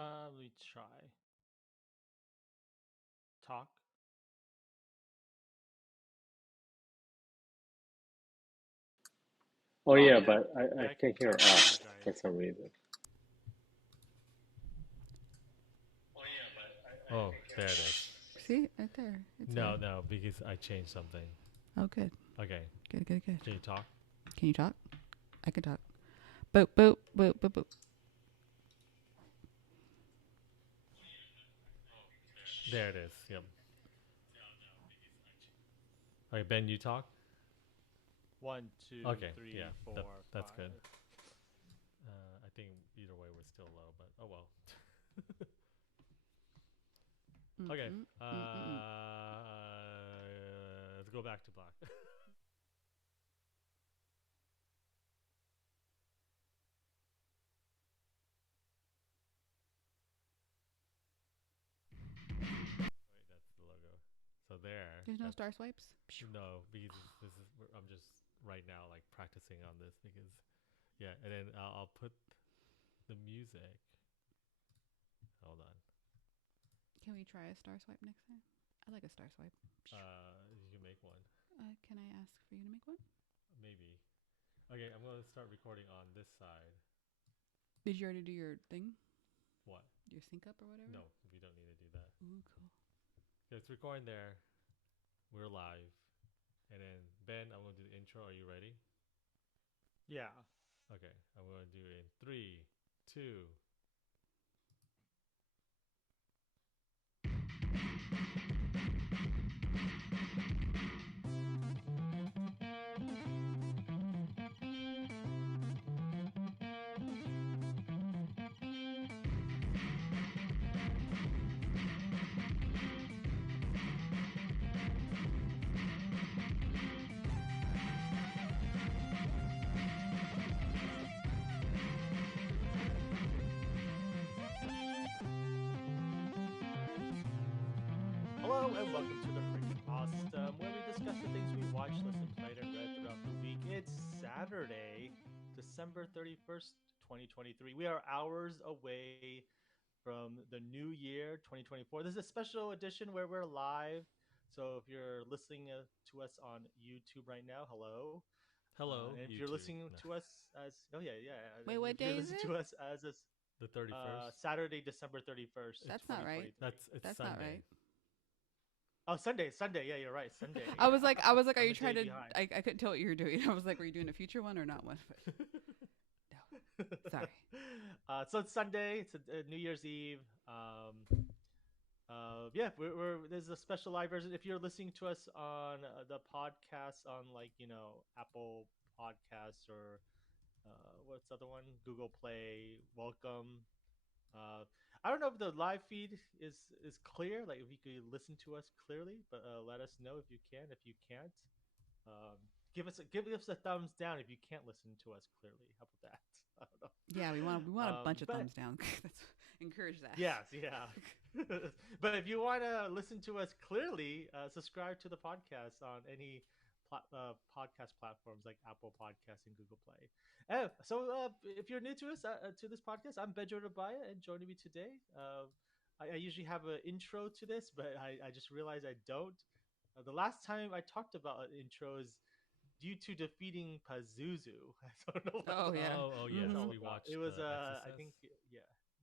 Let me try. Talk. Oh Oh yeah, yeah, but I yeah. can hear I can hear you us guys. for some reason. Oh, there it is. See, right there. It's No, there. no, because I changed something. Oh, good. Okay, Good, good, good. can you talk? Can you talk? I can talk. Boop, boop, boop, boop, boop. There it is. Yep. Okay, Ben, you talk. One, two, Okay, yeah, three, that four, that's good. five. I think either way we're still low, but oh well. Okay. Mm-mm, mm-mm. Let's go back to black. Wait, that's the logo. So there. There's no That's star swipes? no, because this is I'm just right now like practicing on this because yeah, and then I'll put the music. Hold on. Can we try a star swipe next time? I like a star swipe. You can make one. Can I ask for you to make one? Maybe. Okay, I'm gonna start recording on this side. Did you already do your thing? What? Your sync up or whatever? No, we don't need to do that. Ooh, cool. Okay, it's recording there. We're live. And then Ben, I'm gonna do the intro. Are you ready? Yeah. Okay, I'm gonna do it in three, two. Hello and welcome to the Freakin Awesome, where we discuss the things we watched, listened, played, and read throughout the week. It's Saturday, December 31st, 2023. We are hours away from the new year, 2024. This is a special edition where we're live. So if you're listening to us on YouTube right now, hello. Hello, And if you're YouTube. listening No. to us as Wait, and what if you're day is listening it? to us as The 31st. Saturday, December 31st, That's not right. 2023. It's That's not Sunday. right. Oh, Sunday. Yeah, you're right. Sunday. I was like, are I'm you a day trying to? behind. I couldn't tell what you were doing. I was like, were you doing a future one or not one? But no, sorry. So it's Sunday. It's New Year's Eve. Yeah, there's a special live version. If you're listening to us on the podcast on Apple Podcasts or what's the other one, Google Play, welcome. Uh, I don't know if the live feed is clear, like if you could listen to us clearly, but let us know if you can. If you can't, um, give us a thumbs down if you can't listen to us clearly. How about that? I don't Yeah, we want a know. bunch of But thumbs down. Let's encourage that. yes, yeah. But if you want to listen to us clearly, subscribe to the podcast on any podcast platforms like Apple Podcasts and Google Play. If you're new to this podcast, I'm Bedro Rabaya, and joining me today, I usually have an intro to this, but I just realized I don't. The last time I talked about an intro is due to defeating Pazuzu. I don't know what Oh yeah. Oh, that's yes, all Mm-hmm. we about. It watched was The I Exorcist. think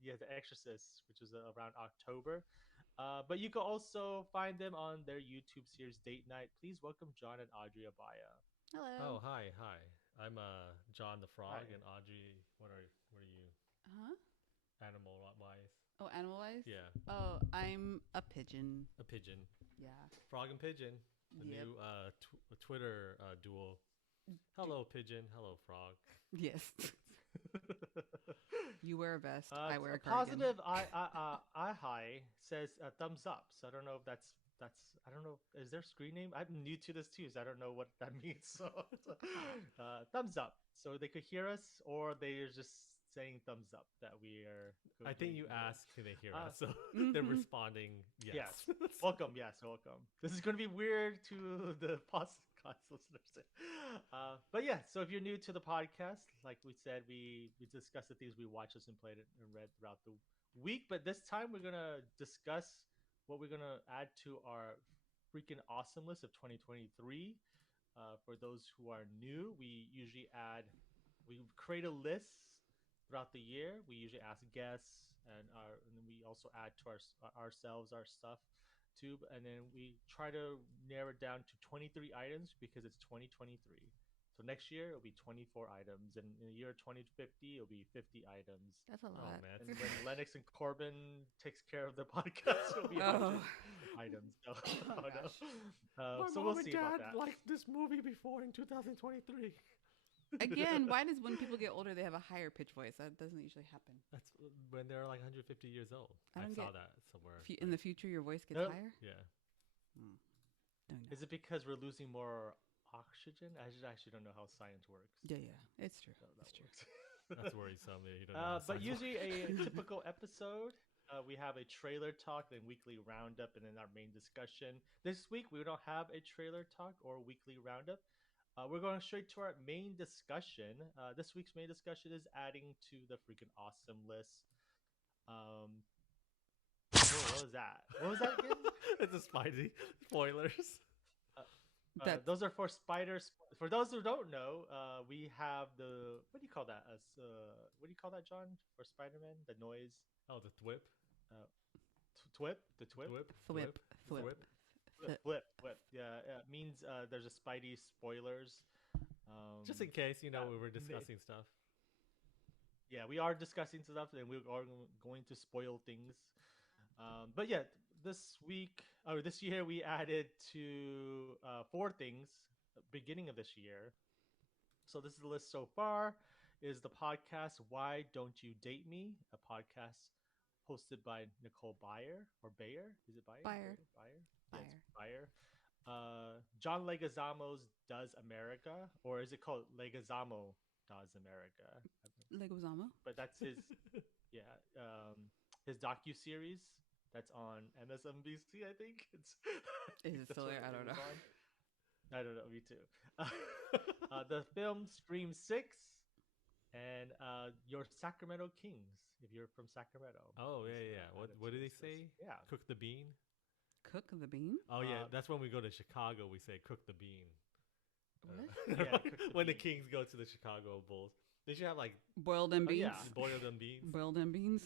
yeah, The Exorcist, which was around October. But you can also find them on their YouTube series Date Night. Please welcome John and Audrey Abaya. Oh, Hello. hi. I'm John the Hi. Frog and Audrey. What are you? Huh? Animal wise? Oh, animal wise? Yeah, Oh, I'm a pigeon. a pigeon. Yeah. Frog and pigeon. The Yep. new Twitter duel. Hello pigeon. Hello frog. Yes. You wear a vest. I wear A a cardigan. positive I high says thumbs up. So I don't know if that's I don't know. Is their screen name? I'm new to this too, so I don't know what that means. So thumbs up, so they could hear us, or they're just saying thumbs up that we are I think doing you good. asked can they hear Uh, us, so they're Mm-hmm. responding yes. yes, welcome. Yes, welcome. This is going to be weird to the podcast listeners. But yeah, so if you're new to the podcast, like we said, we discuss the things we watched, listened, played, and read throughout the week, but this time we're gonna discuss what we're gonna add to our freaking awesome list of 2023. For those who are new, we create a list throughout the year. We usually ask guests, and then we also add to ourselves our stuff too, and then we try to narrow it down to 23 items because it's 2023. So next year it'll be 24 items, and in the year 2050 it'll be 50 items. That's a Oh lot. man. And when Lennox and Corbin takes care of the podcast, it'll be 100 Oh. items. No, Oh, no, no. gosh. My So mom we'll and see about dad that. liked this movie before in 2023. Again, why does when people get older they have a higher pitch voice? That doesn't usually happen. That's when they're like 150 years old. I I don't saw get- that somewhere. In the future, your voice gets No. higher. Yeah. Don't know. Is it because we're losing more oxygen? I actually don't know how science works. Yeah, yeah, it's true. So that It's true. works. That's worrisome. Yeah, you don't know how But science usually works. a typical episode, we have a trailer talk, then weekly roundup, and then our main discussion. This week we don't have a trailer talk or weekly roundup. We're going straight to our main discussion. This week's main discussion is adding to the freaking awesome list. What was that? What was that again? It's a Spidey. Spoilers. That's Those are for spiders. For those who don't know, we have the what do you call that? What do you call that, John? For Spider-Man, the noise. Oh, the thwip. Twip, the twip. Thwip. Thwip. Thwip. Thwip. Flip. Yeah, it means there's a Spidey spoilers. Just in case, you know, we were may- discussing stuff. Yeah, we are discussing stuff, and we are going to spoil things. But yeah, this week or this year, we added to 4 things. Beginning of this year. So this is the list so far. Is the podcast "Why Don't You Date Me?" A podcast hosted by Nicole Bayer. Is it Bayer? Bayer. Bayer. Yeah, it's Bayer. John Leguizamo's "Does America," or is it called Leguizamo Does America? Legozamo. But that's his, yeah, his docu series that's on MSNBC. I think it's. Is it that's still what there? I don't was know. on. I don't know. Me too. The film Scream 6 and your Sacramento Kings. If you're from Sacramento. Oh is, yeah, yeah. added What to did they this list. say? Yeah. Cook the bean. Cook the bean. Oh yeah, Uh, that's when we go to Chicago. We say cook the bean. What? Yeah, cook the when the bean. Kings go to the Chicago Bulls, they should have like Boiled them Oh, beans. yeah. boiled them beans. Boiled them beans.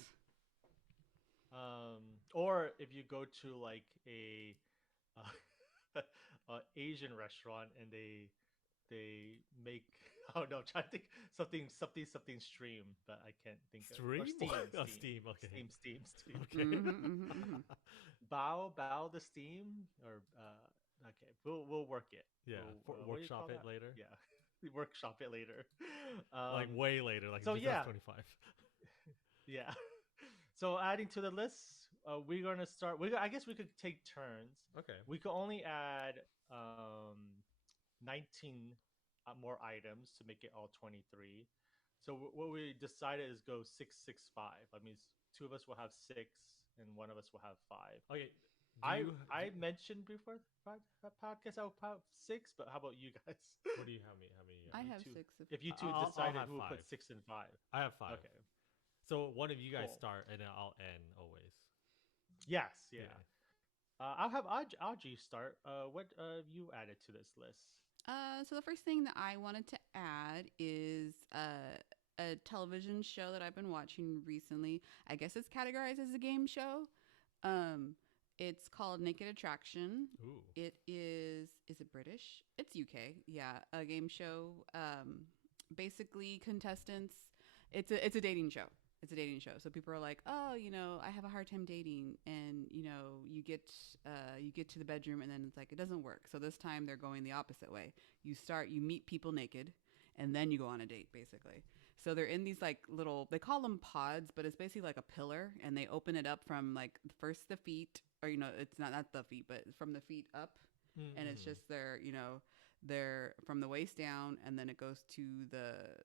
Or if you go to like a Asian restaurant and they make oh no, I'm trying to think something stream, but I can't think of or Stream? steam, Oh, steam, okay. steam. Okay. Bow the steam or okay, we'll work it. Yeah, What do you call workshop it that? later. Yeah, we workshop it later. Like way later, like so yeah. 2025. Yeah. So adding to the list, we're gonna start. I guess we could take turns. Okay. We could only add 19 more items to make it all 23. So what we decided is go 665. That means 2 of us will have 6 and 1 of us will have 5. Okay. I mentioned before that podcast I would have 6, but how about you guys? What do you have me? How many? I You have two. 6. If you 2 I'll decided have who will put 5. 6 and 5. I have 5. Okay. So one of you guys Cool. start, and then I'll end always. Yes. Yeah. Yeah. I'll have Audrey start. What you added to this list? So the first thing that I wanted to add is a television show that I've been watching recently. I guess it's categorized as a game show. It's called Naked Attraction. Ooh. It is it British? It's UK. Yeah, a game show. Basically contestants. It's a dating show. It's a dating show. So people are like, oh, I have a hard time dating, and you get to the bedroom, and then it's like it doesn't work. So this time they're going the opposite way. You meet people naked, and then you go on a date, basically. So they're in these like little, they call them pods, but it's basically like a pillar, and they open it up from like first the feet, or it's not the feet, but from the feet up, and it's just they're from the waist down, and then it goes to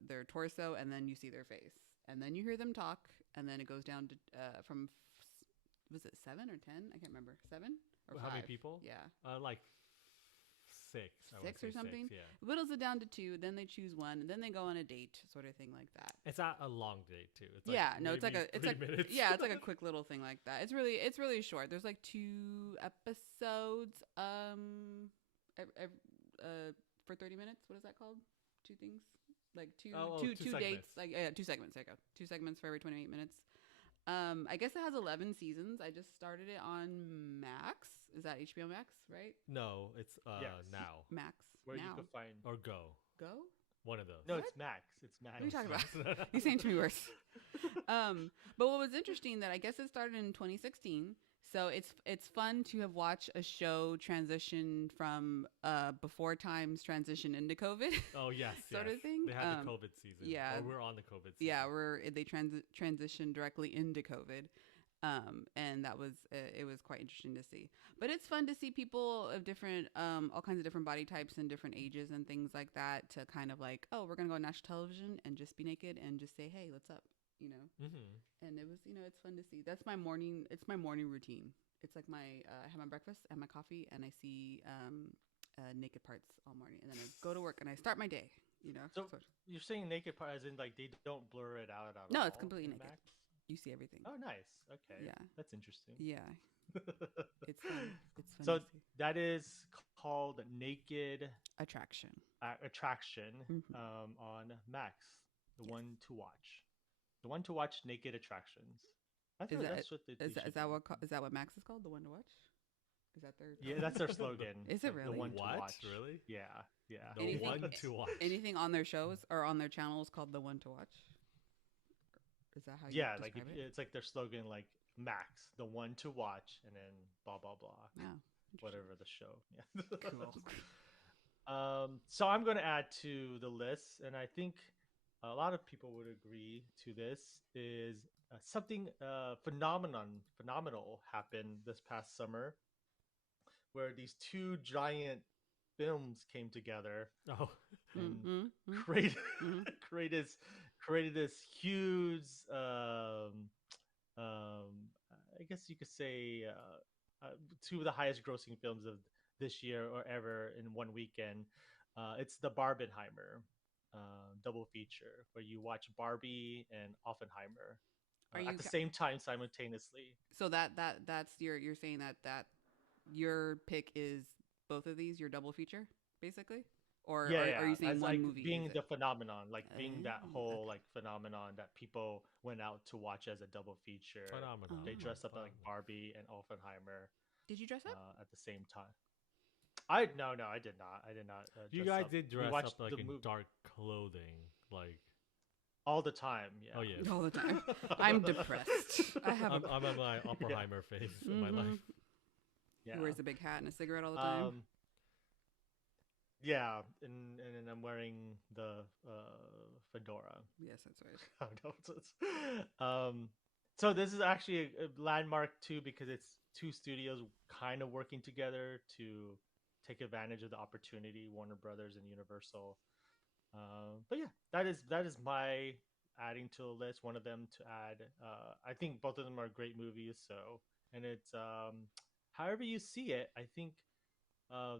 their torso, and then you see their face. And then you hear them talk, and then it goes down to from was it 7 or 10? I can't remember. 7 or 5? How many people? Yeah, Like 6. I wanna six or say something. 6, yeah. Whittles it down to 2. Then they choose one, and then they go on a date, sort of thing like that. It's not a long date too. It's Yeah, like no, it's like maybe a, it's 3 like, minutes. yeah, it's like a quick little thing like that. It's really short. There's like 2 episodes, for 30 minutes. What is that called? 2 things, like two dates, segments. like, yeah, 2 segments. There you go. 2 segments for every 28 minutes. I guess it has 11 seasons. I just started it on Max. Is that HBO Max, right? No, it's Yes. now Max. Where now. you could find. or go. Go? One of those. No, What? it's Max. It's Max. What are you talking about? about? You're saying to me worse. But what was interesting that I guess it started in 2016. So it's fun to have watched a show transition from before times transition into COVID. Oh yes, sort yes. of thing. They had the COVID season. yeah. Or we're on the COVID season. Yeah, they transitioned directly into COVID. And that was it was quite interesting to see. But it's fun to see people of different all kinds of different body types and different ages and things like that, to kind of like, oh, we're gonna go on national television and just be naked and just say, hey, what's up, you know. And it was, it's fun to see. That's my morning. It's my morning routine. It's like my I have my breakfast and my coffee, and I see naked parts all morning, and then I go to work and I start my day, So you're saying naked part as in like they don't blur it out at all? No, it's completely in naked. Max? You see everything. Oh, nice. Okay. Yeah. That's interesting. Yeah, it's fun. It's fun So to see. that is called Naked Attraction. Attraction Mhm. on Max. The Yes. one to watch. The one to watch Naked Attractions. That's Is what, that- that's what they Is that, should is that do. what is that what Max is called? The one to watch? Is that their Yeah, that's their slogan. Is it like, really? The one What? to watch. Really? Yeah. Yeah. The Anything- one to watch. anything on their shows or on their channels called the one to watch? Is that how you Yeah, like describe it? it's like their slogan, like Max, the one to watch, and then blah blah blah, Wow. whatever the show. Yeah. Cool. So I'm going to add to the list, and I think a lot of people would agree to this. Is something phenomenal happened this past summer, where these 2 giant films came together Oh, and Mm-hmm. created Mhm. created this huge I guess you could say 2 of the highest grossing films of this year or ever in one weekend. It's the Barbenheimer double feature, where you watch Barbie and Oppenheimer Are at you the ca- same time simultaneously. So that's you're saying that your pick is both of these, your double feature, basically? Or Yeah, are you saying as one like movie? being is the it? phenomenon, like being that whole Okay. like phenomenon that people went out to watch as a double feature. phenomenal. They Oh. dressed up like Barbie and Oppenheimer Did you dress up? at the same time. No, I did not. I did not. You dress guys up. did We dress watched up like the in movie dark clothing, like. all the time. Yeah. Oh yeah. All the time. I'm depressed. I have I'm on my Oppenheimer face in my life. Yeah. He wears a big hat and a cigarette all the time. Yeah, and then I'm wearing the fedora. Yes, that's right. Oh, no, so this is actually a landmark too, because it's 2 studios kind of working together to take advantage of the opportunity, Warner Brothers and Universal. But yeah, that is my adding to the list. One of them to add. I think both of them are great movies. So, and it's however you see it, I think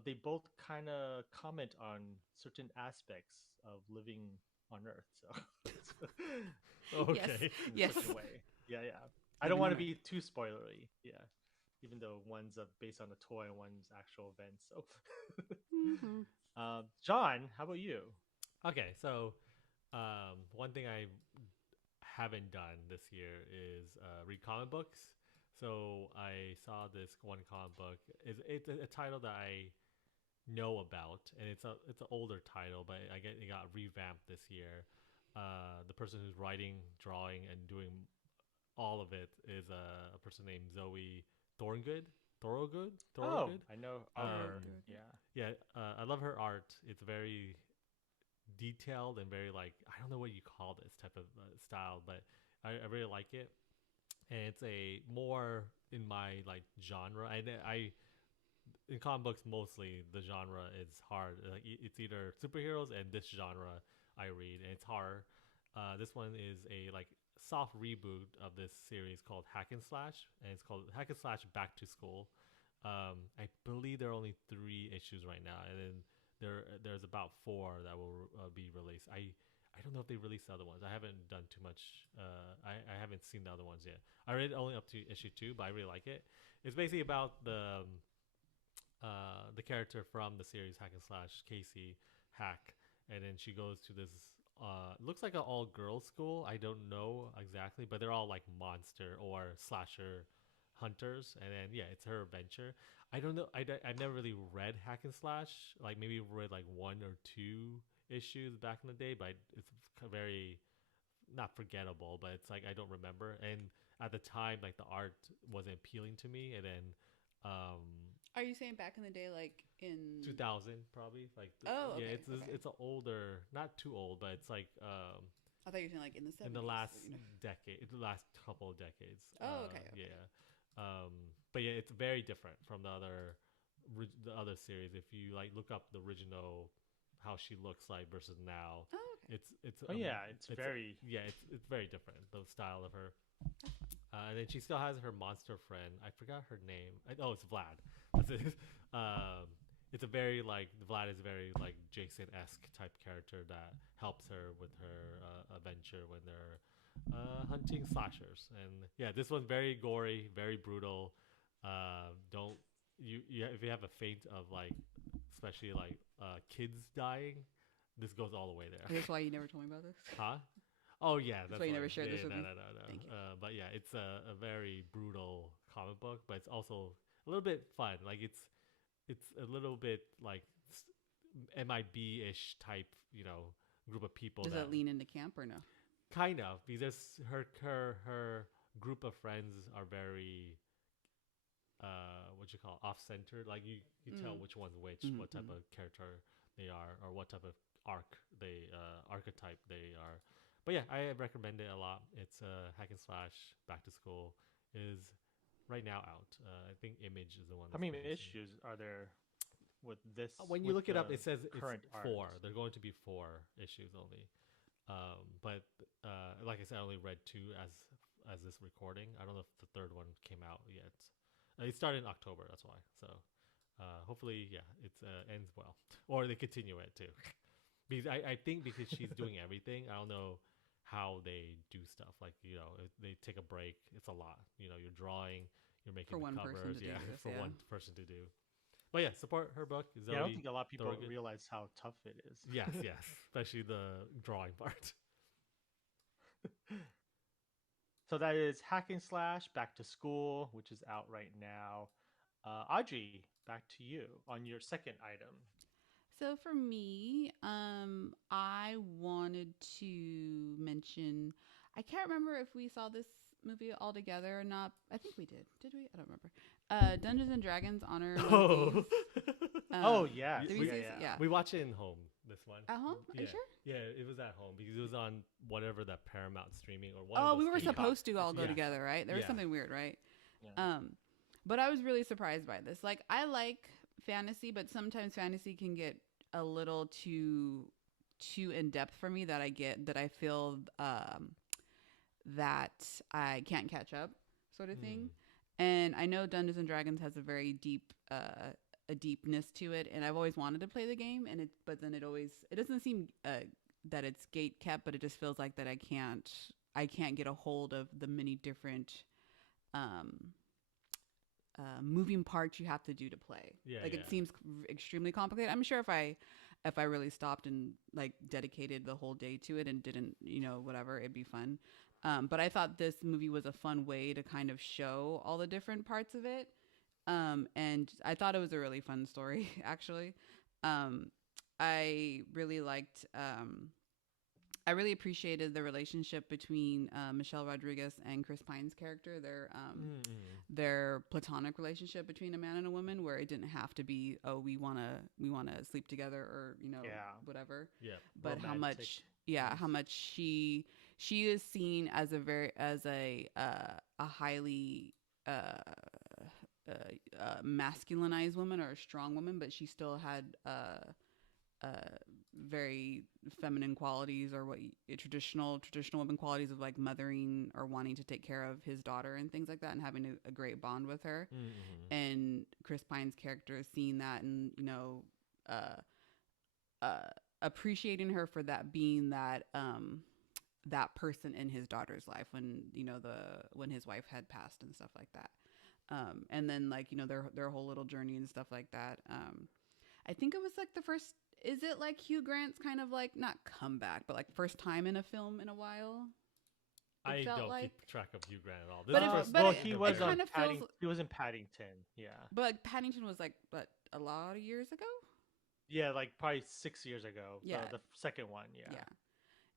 they both kind of comment on certain aspects of living on Earth. So, Okay. in Yes. such a way. Yeah. I Living don't want on to be too spoilery. Yeah, even though one's based on a toy and one's actual event. So, Mhm. John, how about you? Okay, so one thing I haven't done this year is read comic books. So I saw this one comic book. It's a title that I know about, and it's an older title, but it got revamped this year. The person who's writing, drawing, and doing all of it is a person named Zoe Thorngood. Thorogood. Oh, I know. Um, Yeah. Yeah, I love her art. It's very detailed and very like, I don't know what you call this type of style, but I really like it. And it's a more in my like genre. I in comic books mostly the genre is hard. Like it's either superheroes and this genre I read, and it's horror. This one is a like soft reboot of this series called Hack and Slash, and it's called Hack and Slash Back to School. I believe there are only 3 issues right now, and then there's about 4 that will be released. I don't know if they released the other ones. I haven't done too much. I haven't seen the other ones yet. I read only up to issue 2, but I really like it. It's basically about the character from the series Hack and Slash, Casey Hack, and then she goes to this looks like an all girls school. I don't know exactly, but they're all like monster or slasher hunters, and then yeah, it's her adventure. I don't know. I've never really read Hack and Slash. Like maybe read like 1 or 2 issues back in the day, but it's very not forgettable. But it's like I don't remember. And at the time, like the art wasn't appealing to me, and then Are you saying back in the day, like in 2000 probably like Oh, yeah, okay, it's okay. it's an older, not too old, but it's like I thought you were saying like in the 70s. in the last decade, the last couple of decades. Oh, okay, okay. Yeah. But yeah, it's very different from the other series. If you like look up the original, how she looks like versus now, Oh, okay. it's Oh yeah, it's very. yeah, it's very different, the style of her. And then she still has her monster friend. I forgot her name. Oh, it's Vlad. That's it. It's a very like Vlad is a very like Jason-esque type character that helps her with her adventure when they're hunting slashers. And yeah, this one's very gory, very brutal. Don't you if you have a faint of like, especially like kids dying, this goes all the way there. That's why you never told me about this. Huh? Oh yeah, That's why you never shared yeah, this with no, me. no, no, no. Thank you. But yeah, it's a very brutal comic book, but it's also a little bit fun. Like it's a little bit like MIB-ish type, group of people. Does that lean into camp or no? Kind of, because her group of friends are very what you call off-centered. Like you tell which one's which, what type of character they are, or what type of archetype they are. But yeah, I recommend it a lot. It's Hack and Slash Back to School is right now out. I think Image is the one. How many issues are there with this? When you look it up, it says current it's 4. They're going to be 4 issues only. But like I said, I only read 2 as this recording. I don't know if the 3rd one came out yet. It started in October, that's why. So hopefully, yeah, it ends well, or they continue it too. Because I think because she's doing everything, I don't know how they do stuff. Like they take a break. It's a lot. You're drawing, you're making For the one person covers, to do this, for yeah. one person to do. But yeah, support her book. Zoe Yeah, I don't think a lot of people Thorogood. realize how tough it is. Yes, yes, especially the drawing part. So that is Hack and Slash Back to School, which is out right now. Audrey, back to you on your second item. So for me, I wanted to mention. I can't remember if we saw this movie all together or not. I think we did. Did we? I don't remember. Dungeons and Dragons: Honor Among Thieves. Oh yeah, Did we see it? Yeah. We watched it in home. This one. At home? Are Yeah. you sure? Yeah, it was at home because it was on whatever that Paramount streaming or one. Oh, of we those were streaming supposed to all go Yeah. together, right? There was Yeah. something weird, right? Yeah. But I was really surprised by this. Like, I like fantasy, but sometimes fantasy can get a little too in depth for me. That I feel that I can't catch up, sort of thing. And I know Dungeons and Dragons has a very deep a deepness to it, and I've always wanted to play the game, but then it doesn't seem that it's gate kept, but it just feels like that I can't get a hold of the many different moving parts you have to do to play. Yeah, like yeah. it seems extremely complicated. I'm sure if I really stopped and like dedicated the whole day to it and didn't, whatever, it'd be fun. But I thought this movie was a fun way to kind of show all the different parts of it. And I thought it was a really fun story, actually. I really liked, I really appreciated the relationship between Michelle Rodriguez and Chris Pine's character. Their platonic relationship between a man and a woman, where it didn't have to be, oh, we wanna sleep together, or whatever. Yeah. But how much she is seen as a highly masculinized woman or a strong woman, but she still had very feminine qualities, or traditional women qualities of like mothering or wanting to take care of his daughter and things like that, and having a great bond with her. Mm-hmm. And Chris Pine's character is seeing that, and uh, uh, appreciating her for that, being that person in his daughter's life when when his wife had passed and stuff like that. And then like their whole little journey and stuff like that. I think it was like the first. Is it like Hugh Grant's kind of like not comeback, but like first time in a film in a while? It I felt don't like, keep track of Hugh Grant at all. But This is if- the first but well, I it- think he of was him. on kind of feels- He was in Paddington. Yeah, but like Paddington was like, but a lot of years ago. yeah, like probably 6 years ago. Yeah. The second one. Yeah. Yeah.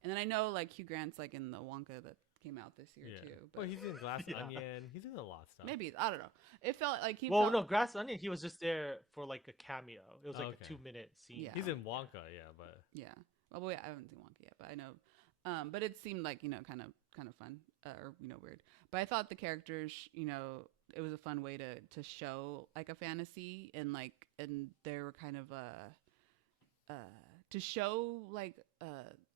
And then I know like Hugh Grant's like in the Wonka that came out this year Yeah. too. Well, But he's in Glass Yeah. Onion. He's in a lot of stuff. maybe I don't know. It felt like he. Well, felt, no, Grass Onion. He was just there for like a cameo. It was like Okay. a 2-minute scene. Yeah. He's in Wonka, yeah, but Yeah. Well, wait, I haven't seen Wonka yet, but I know. But it seemed like kind of fun, or weird. But I thought the characters, it was a fun way to show like a fantasy, and they were kind of to show like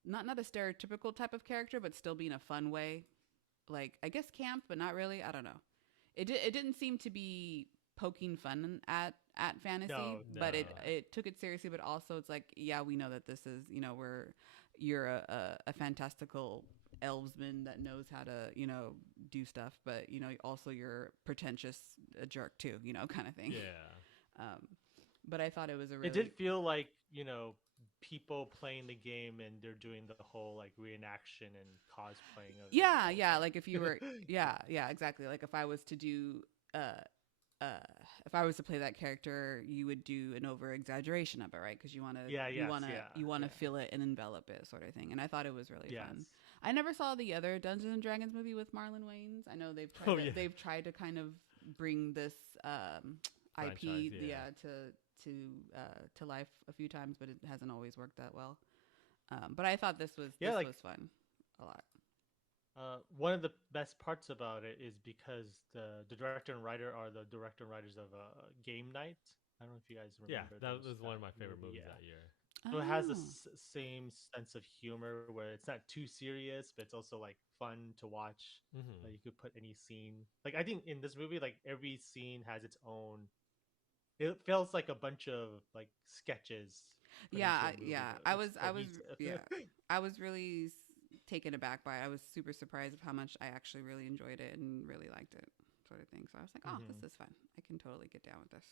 not a stereotypical type of character, but still being a fun way, like I guess camp, but not really. I don't know. It didn't seem to be poking fun at fantasy, No, but no. it took it seriously. But also, it's like, yeah, we know that this is you're a fantastical elvesman that knows how to do stuff, but also you're pretentious, a jerk too, kind of thing. yeah. But I thought it was a really It did feel like people playing the game and they're doing the whole like reenaction and cosplaying of yeah, like if you were yeah exactly, like if I was to do if I was to play that character, you would do an over exaggeration of it, right? Because you want to you want to feel it and envelop it, sort of thing. And I thought it was really fun. I never saw the other Dungeons and Dragons movie with Marlon Wayans. I know they've tried to kind of bring this IP Franchise, yeah. to life a few times, but it hasn't always worked that well. But I thought this was fun a lot. One of the best parts about it is because the director and writer are the director and writers of Game Night. I don't know if you guys Yeah, remember. that was one of my favorite movies yeah. that year. So it has the Oh. same sense of humor where it's not too serious, but it's also like fun to watch. Mm-hmm. You could put any scene. Like I think in this movie, like every scene has its own. It feels like a bunch of like sketches. put into a movie, but I it's cohesive. I was really taken aback by it. I was super surprised of how much I actually really enjoyed it and really liked it, sort of thing. So I was like, oh, Mhm. this is fun. I can totally get down with this.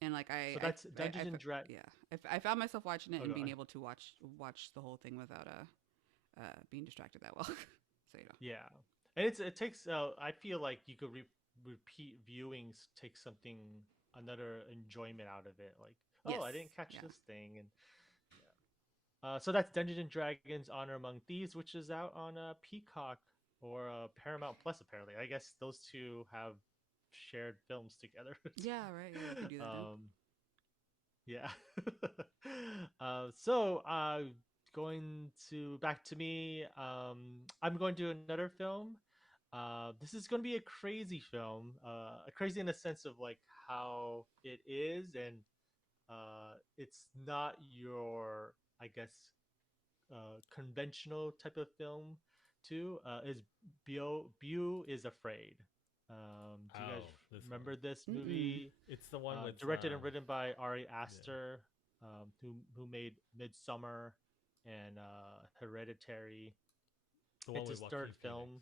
And like So that's Dungeons and Dragons. yeah, I found myself watching it Oh, and go being on. able to watch the whole thing without being distracted that well. So Yeah, and it takes. I feel like you could repeat viewings, take something another enjoyment out of it. Like, oh, I Yes, didn't catch yeah. this thing, and so that's Dungeons and Dragons: Honor Among Thieves, which is out on Peacock or Paramount Plus. Apparently, I guess those two have shared films together. Yeah, right. Yeah, you could do that. Yeah. So going to back to me. I'm going to another film. This is going to be a crazy film. Crazy in the sense of like how it is, and it's not your, I guess, conventional type of film. Too is Beau is Afraid. Do you guys Oh, this remember one. this Mm-mm. movie? It's the one with Directed and written by Ari Aster, who made Midsummer and Hereditary. the one It's with his Joaquin third Phoenix. film.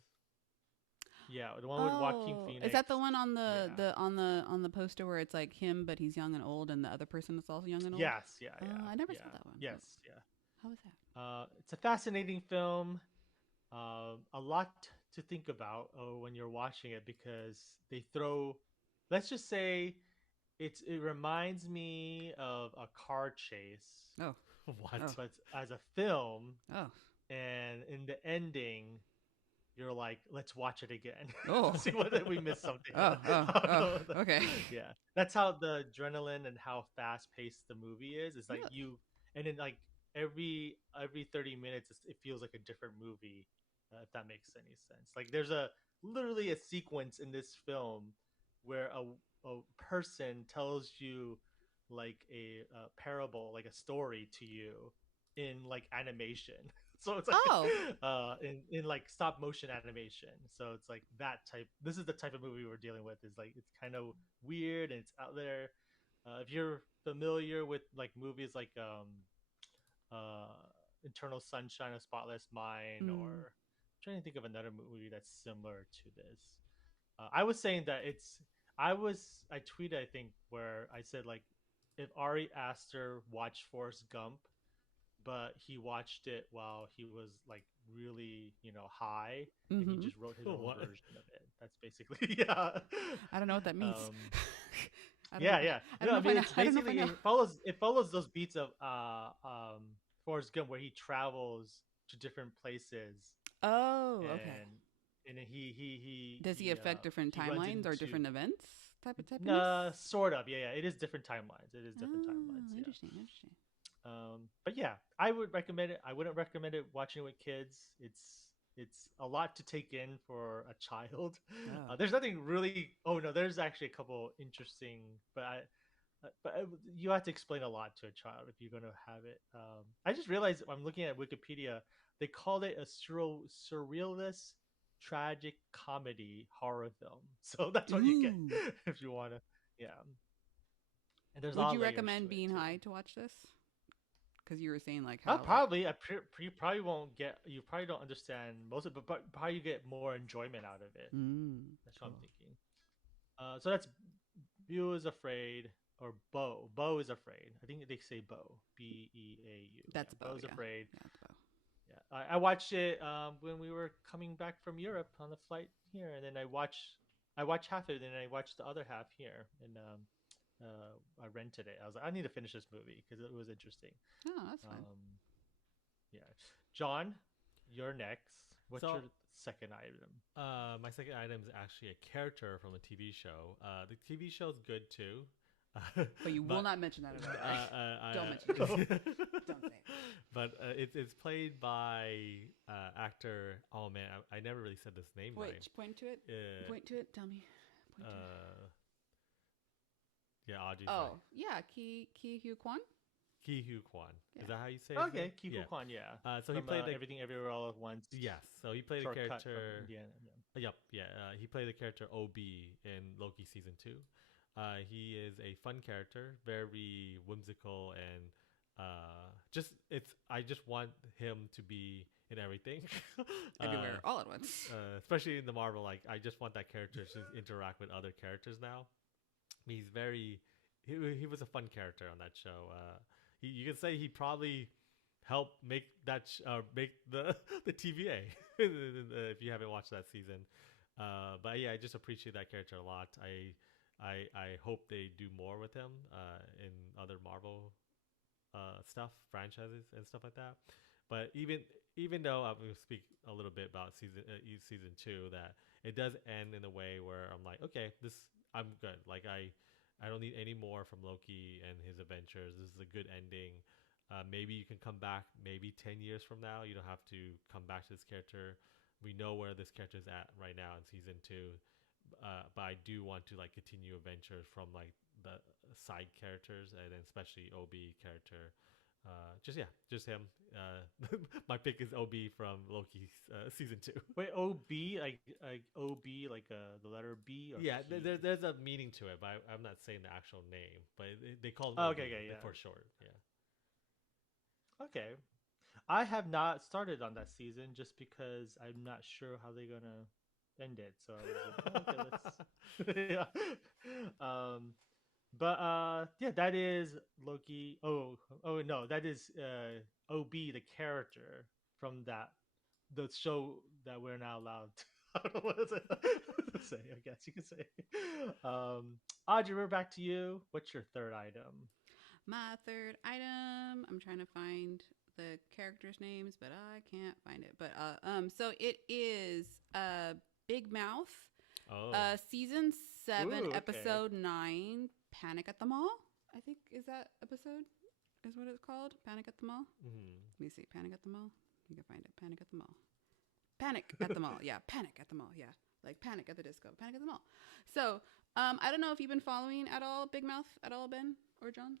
Yeah, the one with Joaquin Phoenix. Is that the one on the, Yeah. on the poster where it's like him, but he's young and old, and the other person is also young and old? Yes, yeah, Oh, yeah. I never yeah. saw that one. Yes, yeah. How was that? It's a fascinating film. A lot to think about when you're watching it because they throw. Let's just say, it reminds me of a car chase, Oh, What? Oh. but as a film, oh, and in the ending, you're like, let's watch it again. Oh. See whether we missed something. oh, okay. Yeah, that's how the adrenaline and how fast paced the movie is. It's like Really? you, and then like every 30 minutes, it feels like a different movie. If that makes any sense. Like there's literally a sequence in this film where a person tells you like a parable, like a story to you in like animation. So it's like Oh, in like stop motion animation. So it's like that type. This is the type of movie we're dealing with. Is like it's kind of weird and it's out there. If you're familiar with like movies like uh, Internal Sunshine of Spotless Mind, mm, or I'm trying to think of another movie that's similar to this. I was saying that I tweeted I think where I said like if Ari Aster watched Forrest Gump, but he watched it while he was like really high, and he mm-hmm. just wrote his own What? version of it. That's basically yeah. I don't know what that means. Um, I don't know. yeah, If yeah. I No, don't know I if I mean know. it's I don't know if I basically know. it follows those beats of Forrest Gump where he travels to different places Oh, okay. and he Does he affect different he runs timelines or into different events? Typeness? nah, sort of yeah, it is different timelines. It is different timelines, Oh, yeah. interesting, interesting. But yeah, I would recommend it. I wouldn't recommend it watching it with kids. It's a lot to take in for a child. Oh. There's nothing really. Oh no, there's actually a couple interesting, you have to explain a lot to a child if you're going to have it. I just realized I'm looking at Wikipedia. They called it a surrealist tragic comedy horror film. So that's what you get Ooh. if you want to. Yeah, and there's a Would lot of you layers to recommend it being too. high to watch this? Because you were saying like I'll how like probably. You probably won't get. You probably don't understand most of it, but probably you get more enjoyment out of it. That's what I'm cool. thinking. So that's Beau is afraid, or Bo. Bo is afraid. I think they say Bo. Beau. Yeah, That's Bo, Bo's yeah. afraid. Yeah, that's Bo. Yeah, I watched it when we were coming back from Europe on the flight here, and then I watched half of it, and then I watched the other half here, and I rented it. I was like, I need to finish this movie because it was interesting. Oh, that's fun. Yeah. John, you're next. What's So your second item? my second item is actually a character from a TV show. The TV show is good too. But you will not mention that about Don't mention it. Don't say it. But it's played by actor. Oh man, I never really said this name Wait, right. point to it. Uh, Point to it. Tell me. Point to it. Yeah, Audrey's Oh, right. yeah, Ki Hugh Kwan. Ki Hugh Kwan. Yeah. Is that how you say his name? Okay, Kifu Kwan, yeah. So he From, played Everything Everywhere All at Once. yes. So he played a Shortcut from character. Indiana. Yeah. Yep. Yeah. He played the character OB in Loki season 2. He is a fun character, very whimsical, and just it's. I just want him to be in everything, Everywhere, all at once. especially in the Marvel. Like I just want that character to interact with other characters now. He's very. He was a fun character on that show. You can say he probably helped make make the TVA if you haven't watched that season. But yeah, I just appreciate that character a lot. I hope they do more with him in other Marvel stuff, franchises, and stuff like that. But even though I'm going to speak a little bit about season 2, that it does end in a way where I'm like, okay, I'm good. Like I don't need any more from Loki and his adventures. This is a good ending. Maybe you can come back maybe 10 years from now. You don't have to come back to this character. We know where this character is at right now in season 2. But I do want to like continue adventures from like the side characters, and then especially OB character. Just him. My pick is OB from Loki season 2. Wait, OB like OB like the letter B or Yeah, P? there's a meaning to it, but I'm not saying the actual name. But they call it Oh, OB okay, yeah. for short. Yeah. Okay. I have not started on that season just because I'm not sure how they're gonna end it. So I was like, oh, okay, let's yeah. Yeah, that is Loki. Oh no, that is OB, the character from the show that we're not allowed to. I don't know what to say. I guess you could say. Audrey, we're back to you. What's your third item? My third item. I'm trying to find the characters' names, but I can't find it. But so it is Big Mouth. Oh. Season 7, Ooh, okay. episode 9, Panic at the Mall. I think is that episode is what it's called. Panic at the Mall. Let me see. Panic at the Mall. You can find it. Panic at the Mall. Panic at the Mall. Yeah, Panic at the Mall. Yeah, like Panic at the Disco. Panic at the Mall. So I don't know if you've been following at all Big Mouth at all, Ben or John.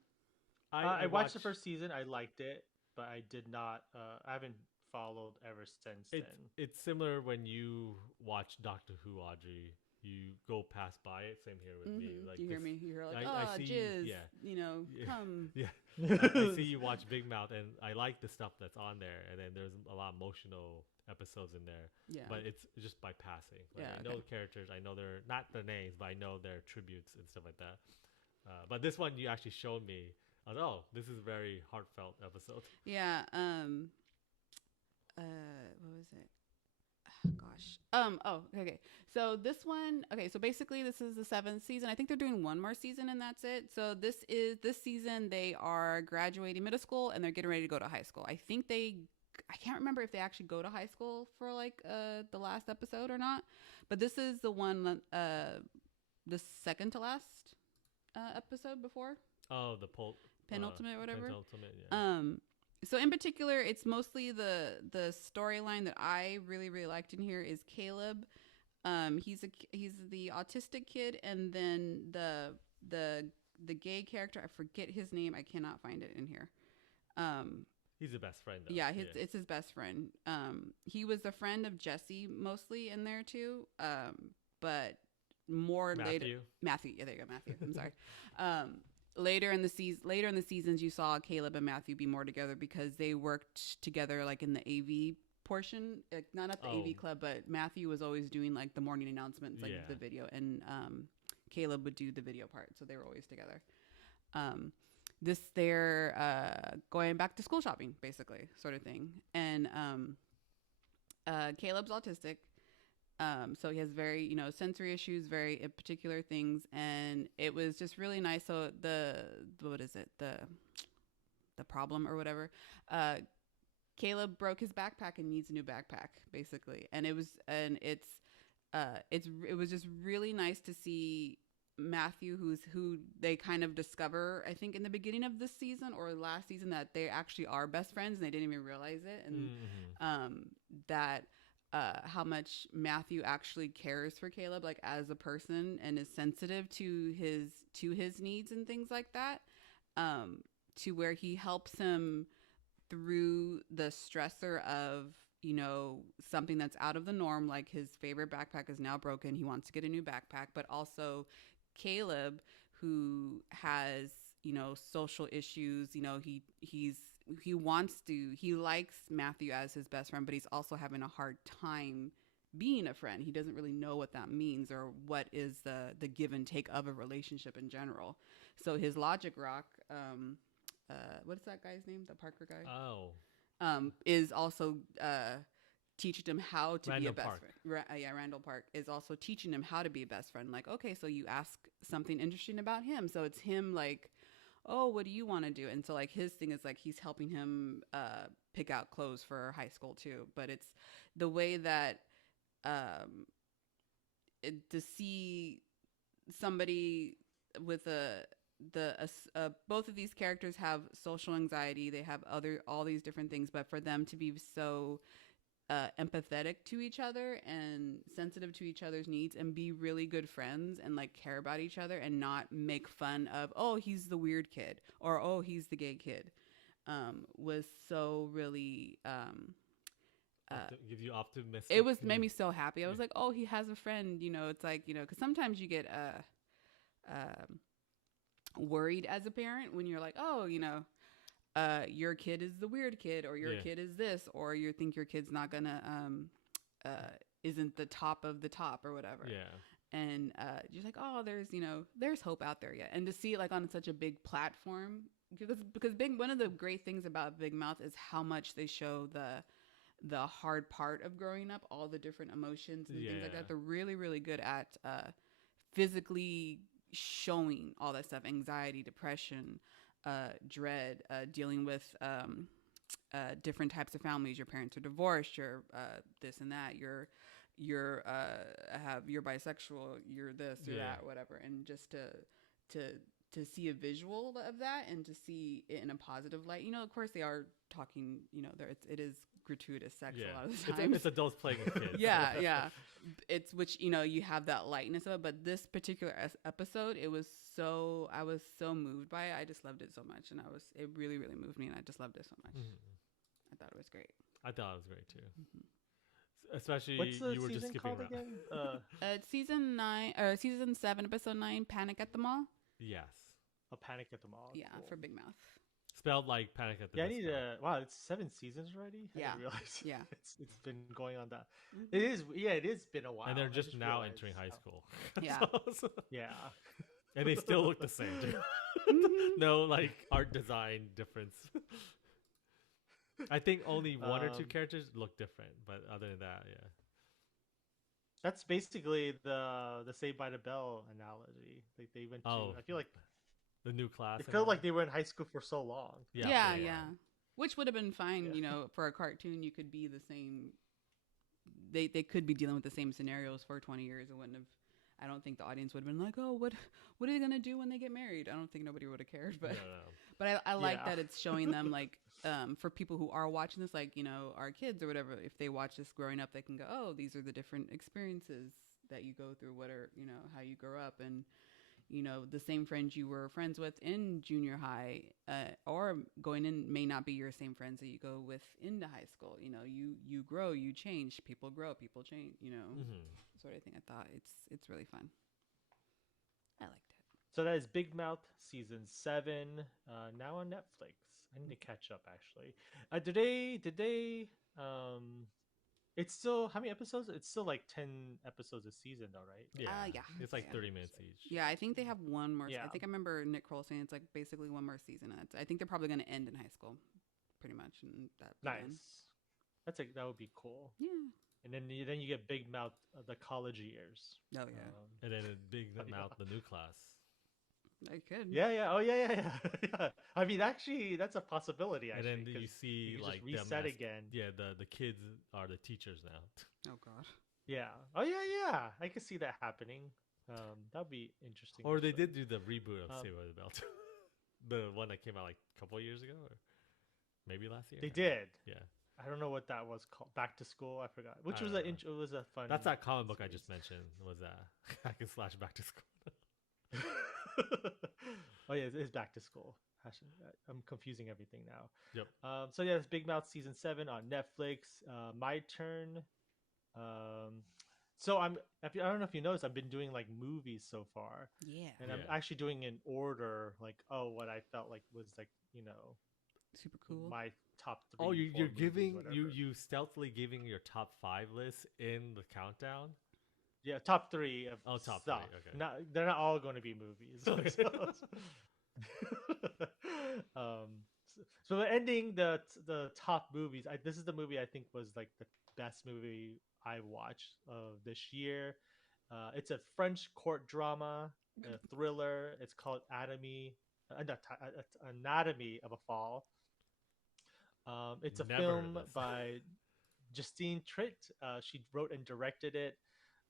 I watched the first season. I liked it, but I did not. I haven't followed ever since then. It's similar when you watch Doctor Who, Audrey. You go pass by it. Same here with me. Like you hear me? You hear like, I see, jizz. yeah. You know, Yeah. come. Yeah, I see you watch Big Mouth, and I like the stuff that's on there. And then there's a lot of emotional episodes in there. Yeah. But it's just by passing. Like, Yeah, I know the characters. I know their not their names, but I know their tributes and stuff like that. But this one you actually showed me. I was, oh, this is a very heartfelt episode. Yeah. What was it? Gosh. Oh, okay. So this one, okay. So basically, this is the 7th season. I think they're doing one more season, and that's it. So this season. They are graduating middle school, and they're getting ready to go to high school. I think I can't remember if they actually go to high school for like the last episode or not. But this is the one, the second to last episode before. Oh, the penultimate, whatever. Penultimate, yeah. So in particular, it's mostly the storyline that I really liked in here is Caleb. He's the autistic kid, and then the gay character. I forget his name. I cannot find it in here. He's the best friend, though. Yeah, it's his best friend. He was the friend of Jesse mostly in there too. But more later, Matthew. Yeah, there you go, Matthew. I'm sorry. Later in the seasons, you saw Caleb and Matthew be more together because they worked together, like in the AV portion, like not at the AV club, but Matthew was always doing like the morning announcements, like the video, and Caleb would do the video part, so they were always together. They're going back to school shopping, basically, sort of thing, and Caleb's autistic. So he has very, sensory issues, very particular things. And it was just really nice. So the problem or whatever, Caleb broke his backpack and needs a new backpack, basically. And it was just really nice to see Matthew, who they kind of discover, I think in the beginning of this season or last season, that they actually are best friends and they didn't even realize it. And, that, how much Matthew actually cares for Caleb, like as a person, and is sensitive to his needs and things like that, to where he helps him through the stressor of, something that's out of the norm, like his favorite backpack is now broken. He wants to get a new backpack, but also Caleb, who has, social issues, he likes Matthew as his best friend, but he's also having a hard time being a friend. He doesn't really know what that means or what is the give and take of a relationship in general. So his logic rock, what's that guy's name? The Parker guy? Is also teaching him how to be a best friend. Randall Park is also teaching him how to be a best friend. Like, okay, so you ask something interesting about him. So it's him like, oh, what do you want to do? And so like his thing is like he's helping him pick out clothes for high school too. But it's the way that to see somebody with both of these characters have social anxiety. They have all these different things, but for them to be so empathetic to each other and sensitive to each other's needs and be really good friends and like care about each other and not make fun of, oh, he's the weird kid or, oh, he's the gay kid, was so really gives you optimistic. It made me so happy. I was like, oh, he has a friend. It's like, because sometimes you get worried as a parent when you're like, oh, your kid is the weird kid, or your kid is this, or you think your kid's not gonna isn't the top of the top or whatever. Yeah. And you're like, oh, there's hope out there yet. And to see it like on such a big platform, because one of the great things about Big Mouth is how much they show the hard part of growing up, all the different emotions and things like that. They're really, really good at physically showing all that stuff: anxiety, depression, dread, dealing with different types of families. Your parents are divorced, you're this and that, you're bisexual, you're this or that, whatever. And just to see a visual of that and to see it in a positive light. Of course they are talking, it is gratuitous sex Yeah, a lot of the times. it's adults playing with kids. Yeah, yeah. It's which you have that lightness of it, but this particular episode, I was so moved by it. I just loved it so much, and it really really moved me, and I just loved it so much. I thought it was great. I thought it was great too. Especially What's the you were just season skipping called around. again? It's season 9 or season 7, episode 9, Panic at the Mall. Yes, A Panic at the Mall. Yeah, Cool. for Big Mouth. spelled like Panic at the Yeah, I Disco. need to. Wow, it's 7 seasons already. I Yeah. didn't realize. Yeah. it's been going on that. Mhm. It is. Yeah, it has been a while. And they're I just now realized entering high how- school. Yeah. Yeah. And they still look the same too. Mhm. No like art design difference. I think only one or two Um, characters look different, but other than that, yeah. That's basically the Saved by the Bell analogy. Like they went to. Oh, I feel like the new class. it and felt all like that. they were in high school for so long. Yeah, for a yeah. while. Which would have been fine, Yeah. for a cartoon. You could be the same. They could be dealing with the same scenarios for 20 years. It wouldn't have. I don't think the audience would have been like, oh, what are they gonna do when they get married? I don't think nobody would have cared. But No. but I like Yeah. that it's showing them like for people who are watching this, like our kids or whatever. If they watch this growing up, they can go, oh, these are the different experiences that you go through. What are how you grow up and. The same friends you were friends with in junior high or going in may not be your same friends that you go with into high school. You grow, you change, people grow, people change, sort of thing. I thought it's really fun. I liked it. So that is Big Mouth season 7, now on Netflix. I need to catch up actually. Did they it's still how many episodes? It's still like 10 episodes a season though, right? Yeah. Yeah. It's like Yeah. 30 minutes each. Yeah, I think they have one more. Yeah. I think I remember Nick Kroll saying it's like basically one more season. And I think they're probably going to end in high school, pretty much. And that Nice. That would be cool. Yeah. And then you get Big Mouth, the college years. Oh yeah. And then a big Yeah. mouth, the new class. I could. Yeah. Oh yeah. Yeah. I mean, actually, that's a possibility. And Actually, then you 'cause see you can like just reset them as- again. Yeah, the kids are the teachers now. Oh god. Yeah. Oh yeah. I could see that happening. That'd be interesting. Or they actually. did do the reboot of Saved by the Bell too. The one that came out like a couple of years ago, or maybe last year. They did. Yeah, I don't know what that was called. Back to School. I forgot. Which I was don't it was a fun. that's that comic book I series. just mentioned. Was Hack and Slash Back to School? Oh yeah, it's Back to School. I'm confusing everything now. Yep. So yeah, it's Big Mouth season 7 on Netflix. My turn. So I don't know if you noticed, I've been doing like movies so far, Yeah. and I'm Yeah. actually doing in order, like what I felt like was like Super cool. my top 3. Oh, 4 you're movies, giving whatever. you stealthily giving your top 5 list in the countdown. Yeah, top 3 of Oh, top stuff. 3, okay. They're not all going to be movies. Okay. So we're ending the top movies. This is the movie I think was like the best movie I watched this year. It's a French court drama, a thriller. It's called Anatomy of a Fall. It's a Never heard of film this. by Justine Tritt. She wrote and directed it.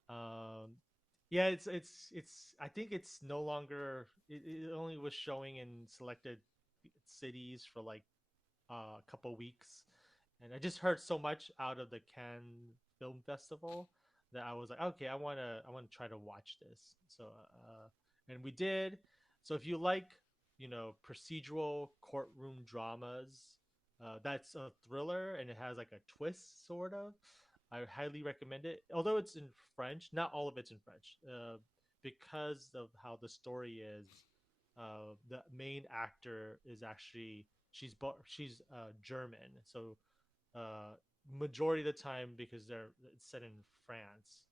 Yeah, it's I think it's no longer. It only was showing in selected cities for like a couple weeks, and I just heard so much out of the Cannes Film Festival that I was like, okay, I want to try to watch this. So and we did. So if you like procedural courtroom dramas, that's a thriller and it has like a twist sort of. I highly recommend it. Although it's in French, not all of it's in French, because of how the story is. The main actor is actually she's German, so majority of the time because it's set in France.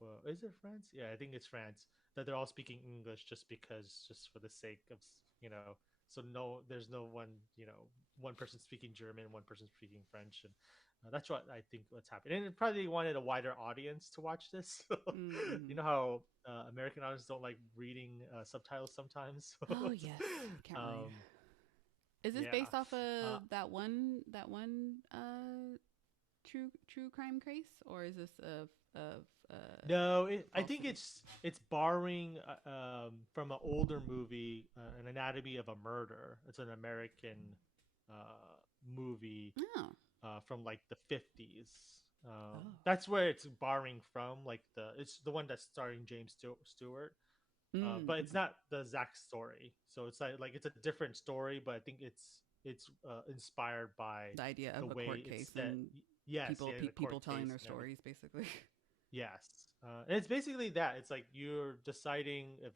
Well, is it France? Yeah, I think it's France. That they're all speaking English just for the sake of So there's no one one person speaking German, one person speaking French, and that's what I think what's happening. And it probably wanted a wider audience to watch this. Mhm. You know how American audiences don't like reading subtitles sometimes. Oh yes. Can't wait. Is this yeah. based off of that one true crime case, or is this No, I false think figure? it's borrowing from an older movie, An Anatomy of a Murder. It's an American movie Oh. from like the 50s. Oh. That's where it's borrowing from. Like it's the one that's starring James Stewart. But it's Mm-hmm. not the exact story. So it's like it's a different story, but I think it's inspired by The idea the of a way court it's case set. and Yes, yeah, the court people telling case their and everything. stories, basically. Yes, and it's basically that. It's like you're deciding if.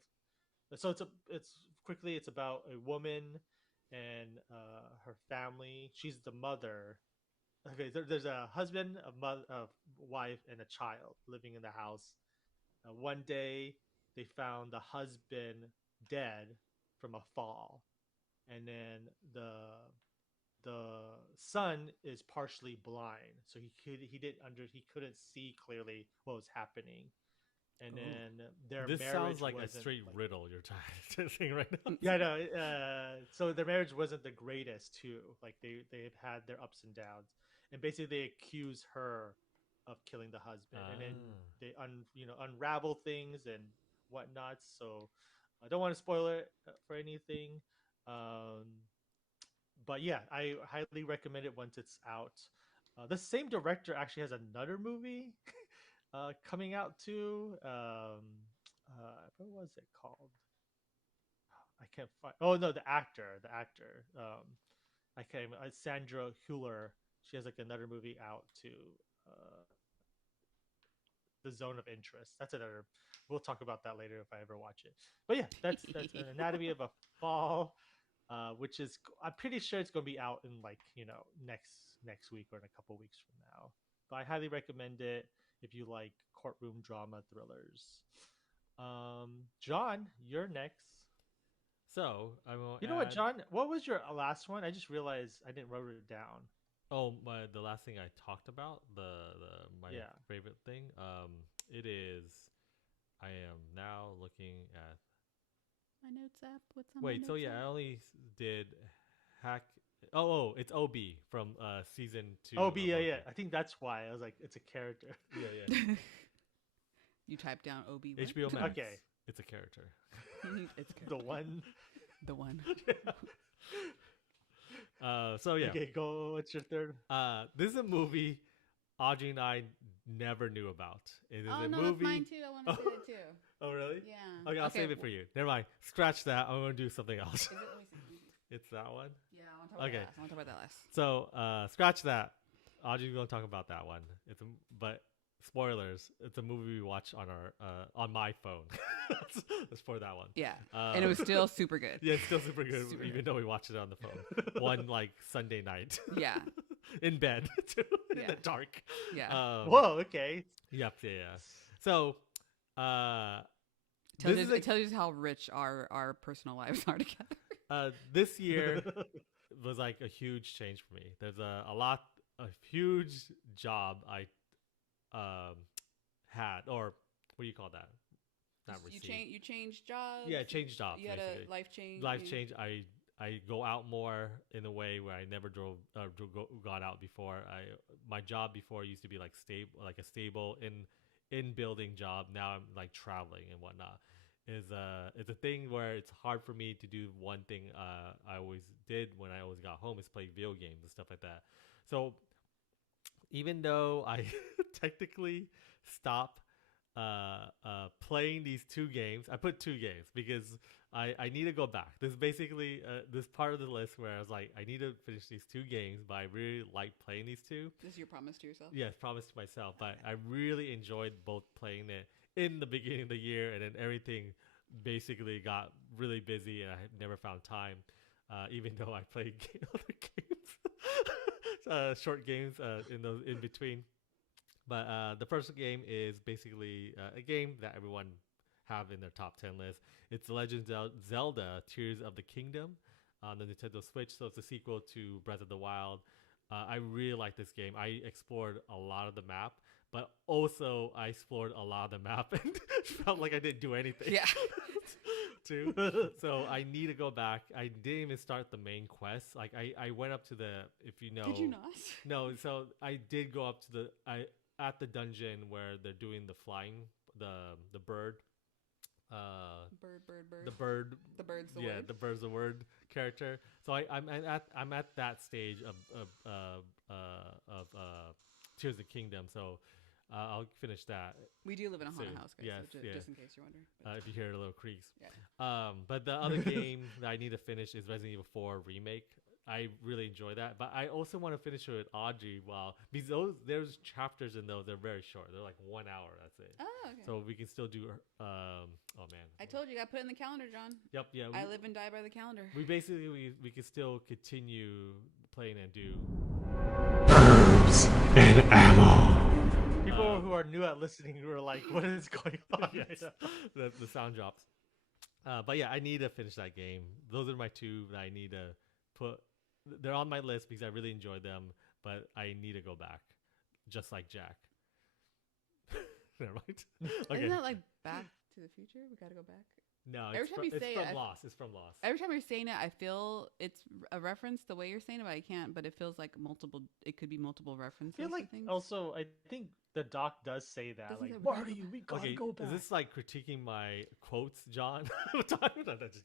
So it's about a woman and her family. She's the mother. Okay, there's a husband, a wife, and a child living in the house. One day, they found the husband dead from a fall, and then the son is partially blind, so he couldn't see clearly what was happening, and Oh. then their This sounds marriage like a wasn't straight like riddle you're trying to think right now. yeah no so their marriage wasn't the greatest too. Like they've had their ups and downs, and basically they accuse her of killing the husband, and then Ah. they unravel things and whatnot. So I don't want to spoil it for anything. um but yeah, I highly recommend it once it's out. The same director actually has another movie coming out too. What was it called? I can't find. Oh no, the actor. I can't. Sandra Hüller. She has like another movie out too. Uh, the Zone of Interest. That's another. We'll talk about that later if I ever watch it. But yeah, that's an Anatomy of a Fall, which is I'm pretty sure it's going to be out in like next week or in a couple weeks from now. But I highly recommend it if you like courtroom drama thrillers. John, you're next. So I will You know what, add. John? What was your last one? I just realized I didn't write it down. Oh, the last thing I talked about, the my Yeah. favorite thing. It is. I am now looking at. My notes app. What's on my Wait, so notes yeah, I app? only did hack. Oh, it's OB from season 2 Oh, B, of yeah, OB. yeah. I think that's why I was like, it's a character. Yeah, yeah. You type down OB. What? HBO Max. Okay, It's a character. It's the character. one. The one. So yeah. Okay, go. What's your third? This is a movie Audrey and I never knew about. It is Oh a no, movie. that's mine too. I want to see that too. Oh really? Yeah. Okay, I'll save it for you. Never mind. Scratch that. I'm gonna do something else. Is it? Let me see. It's that one. Yeah, I want to talk about Okay. that last. I want to talk about that last. So scratch that. Audrey's gonna talk about that one. But spoilers. It's a movie we watched on my phone. Let's for that one. Yeah, and it was still super good. Yeah, it's still super good, Super even good. though we watched it on the phone one like Sunday night Yeah, in bed too, in Yeah. the dark. yeah. Whoa. Okay. Yep. Yeah. Yeah. So, Tells this you, is it tells you how rich our personal lives are together. this year was like a huge change for me. There's a huge job I had, or what do you call that? Not received. You changed jobs. Yeah, changed jobs. You had basically. a life change. Life change. I go out more in a way where I never got out before. My job before used to be like a stable in building job. Now I'm like traveling and whatnot. It's a thing where it's hard for me to do one thing I always did when I always got home is play video games and stuff like that. So even though I technically stopped playing these two games, I put two games because I need to go back. This is basically this part of the list where I was like, I need to finish these two games, but I really like playing these two. This is your promise to yourself. Yes, promise to myself. But I really enjoyed both playing it in the beginning of the year, and then everything basically got really busy, and I never found time, even though I played other games, short games in those in between. But the first game is basically a game that everyone have in their top 10 list. It's The Legend of Zelda: Tears of the Kingdom on the Nintendo Switch. So it's a sequel to Breath of the Wild. I really like this game. I explored a lot of the map, but also I explored a lot of the map and felt like I didn't do anything. Yeah. Too. So I need to go back. I didn't even start the main quest. Like I went up to the, if you know. Did you not? No, so I did go up to at the dungeon where they're doing the flying, the bird. Bird. The bird. The bird's the Yeah, word. the bird's the word character. So I'm at that stage of Tears of the Kingdom. So I'll finish that. We do live in a haunted soon. house, guys. Yes, so yeah. just in case you're wondering. If you hear a little creaks. Yeah. But the other game that I need to finish is Resident Evil 4 Remake. I really enjoy that, but I also want to finish it with Audrey. Because there's chapters in those. They're very short. They're like 1 hour. That's it. Oh, okay. So we can still do. Oh man. I told you, got to put it in the calendar, John. Yep. Yeah. I live and die by the calendar. We basically we can still continue playing and do. Herbs and ammo. People who are new at listening who are like, "What is going on?" Yes, the sound drops. But yeah, I need to finish that game. Those are my two that I need to put. They're on my list because I really enjoyed them, but I need to go back, just like Jack. Never mind. Okay. Isn't that like Back to the Future? We got to go back. No, Every it's time you say from it, Lost. It's from Lost. Every time you're saying it, I feel it's a reference the way you're saying it, but I can't. But it feels like multiple. It could be multiple I references. feel like to things. also I think the doc does say that, Doesn't like, it Marty, we gotta Okay, go back. is this like critiquing my quotes, John?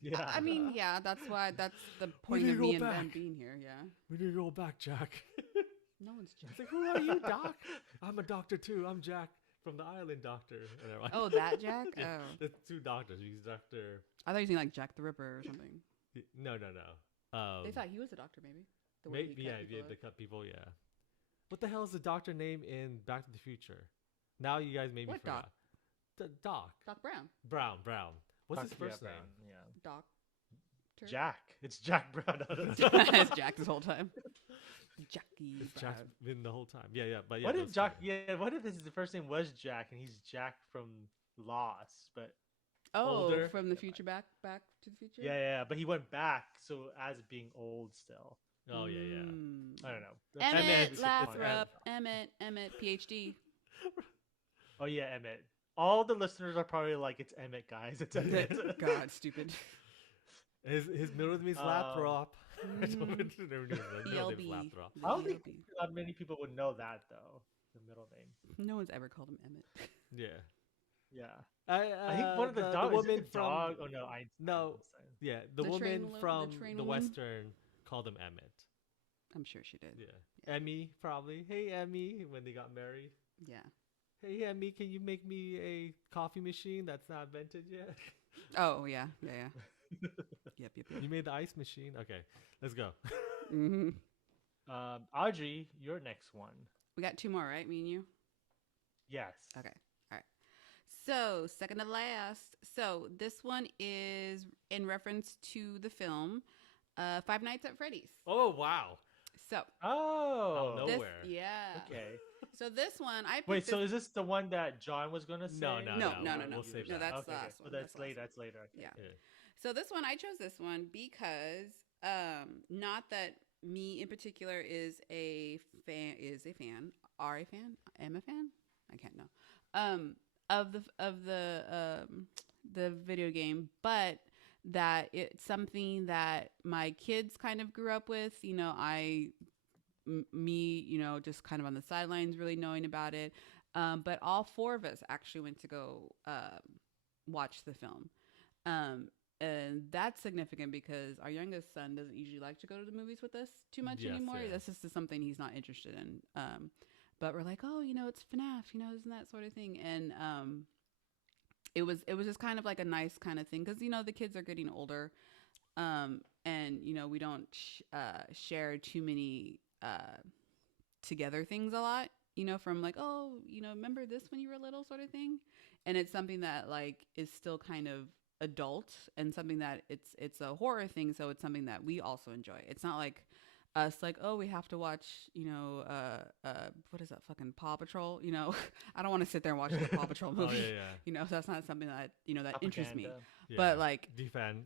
Yeah. I mean, yeah, that's why. That's the point need of to me go and Ben back. being here. Yeah. We need to go back, Jack. No one's It's Jack. like, who are you, Doc? I'm a doctor too. I'm Jack from the Island Doctor. And I'm like, Oh, that Jack. Yeah, Oh, the two doctors. He's Doctor. I thought you were saying like Jack the Ripper or something. No. They thought he was a doctor, maybe. The way Maybe he cut yeah, people they up. cut people. Yeah. What the hell is the doctor name in Back to the Future? Now you guys maybe What doc? forgot. The Doc Doc Brown. Brown. What's his first name? Yeah. Doc. Jack. It's Jack Brown. It's Jack this whole time. Jackie It's Brown. Jack been the whole time. Yeah. But yeah. What if those Jack? two. Yeah. What if his first name was Jack and he's Jack from Lost? But Oh, Older? from the future, back to the future. yeah. But he went back, so as being old still. Oh yeah. Mm. I don't know. Emmett Emmett's- Lathrop. Emmett, PhD. Oh yeah, Emmett. All the listeners are probably like, "It's Emmett, guys. It's Emmett." God, stupid. His middle name is Lathrop. I don't Mm. remember his middle name is ELB. Lathrop. The I don't think ELB. not many people would know that though. The middle name. No one's ever called him Emmett. Yeah. Yeah. I think one of the the dogs. woman the dog. from Oh no, I No. Yeah, the The train woman lo- the from train the woman? Western called him Emmett. I'm sure she did. Yeah. Emmy, probably. Hey, Emmy, when they got married. Yeah. Hey, Emmy, can you make me a coffee machine that's not invented yet? Oh yeah. Yep. You made the ice machine? Okay, let's go. hmm Audrey, your next one. We got two more, right? Me and you. Yes. Okay. All right. So, second to last. So, this one is in reference to the film Five Nights at Freddy's. Oh, wow. So, Oh. no. this, Nowhere. yeah. Okay. So, this one, I picked Wait. this, So is this the one that John was gonna say? No, No. We'll save No, that. that's the okay. last So one. that's the last later. one. That's later. Okay. Yeah. Yeah. So, this one, I chose this one because not that me in particular is a fan, are a fan, am a fan, I can't know, of the video game, but that it's something that my kids kind of grew up with. You know, me, you know, just kind of on the sidelines, really knowing about it. But all four of us actually went to go watch the film. And that's significant because our youngest son doesn't usually like to go to the movies with us too much Yes, anymore. yeah. That's just something he's not interested in. But we're like, oh, you know, it's FNAF, you know, isn't that sort of thing? And it was just kind of like a nice kind of thing because, you know, the kids are getting older, and you know, we don't share too many together things a lot. You know, from like, oh, you know, remember this when you were little, sort of thing. And it's something that like is still kind of adult and something that it's a horror thing, so it's something that we also enjoy. It's not like us like, oh, we have to watch, you know, what is that fucking Paw Patrol, you know. I don't want to sit there and watch the Paw Patrol Oh, movie. yeah. You know, that's not something that, you know, that interests me. Propaganda. Yeah. But like, defund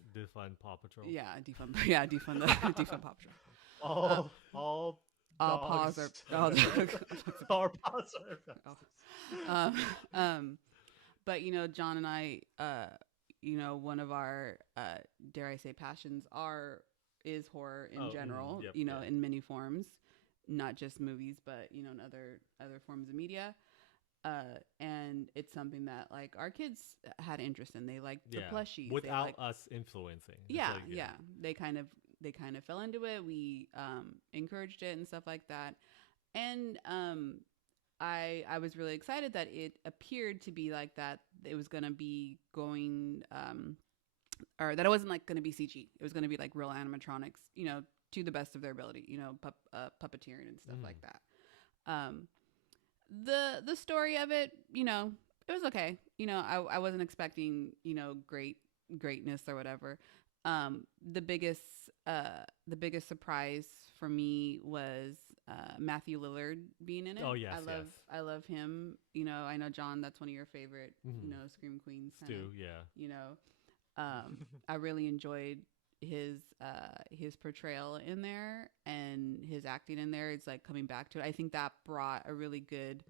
Paw Patrol. yeah, defund the defund Paw Patrol. All All paws are all paws are. but you know, John and I, you know, one of our dare I say passions is horror in general. yep, you know, yeah. in many forms, not just movies, but you know, in other forms of media. And it's something that like our kids had interest in. They liked the plushies. Without they liked, us influencing. It's yeah, like, yeah. They kind of they kind of fell into it. We encouraged it and stuff like that. And I was really excited that it appeared to be like that. It was going to be going or that it wasn't like going to be CG. It was going to be like real animatronics, to the best of their ability, puppeteering and stuff like that. The story of it, it was okay. I wasn't expecting, greatness or whatever. The biggest surprise for me was Matthew Lillard being in it. Oh yes, I love him. I know John, that's one of your favorite, Scream Queens. Stu, yeah. I really enjoyed his portrayal in there and his acting in there. It's like coming back to it. I think that brought a really good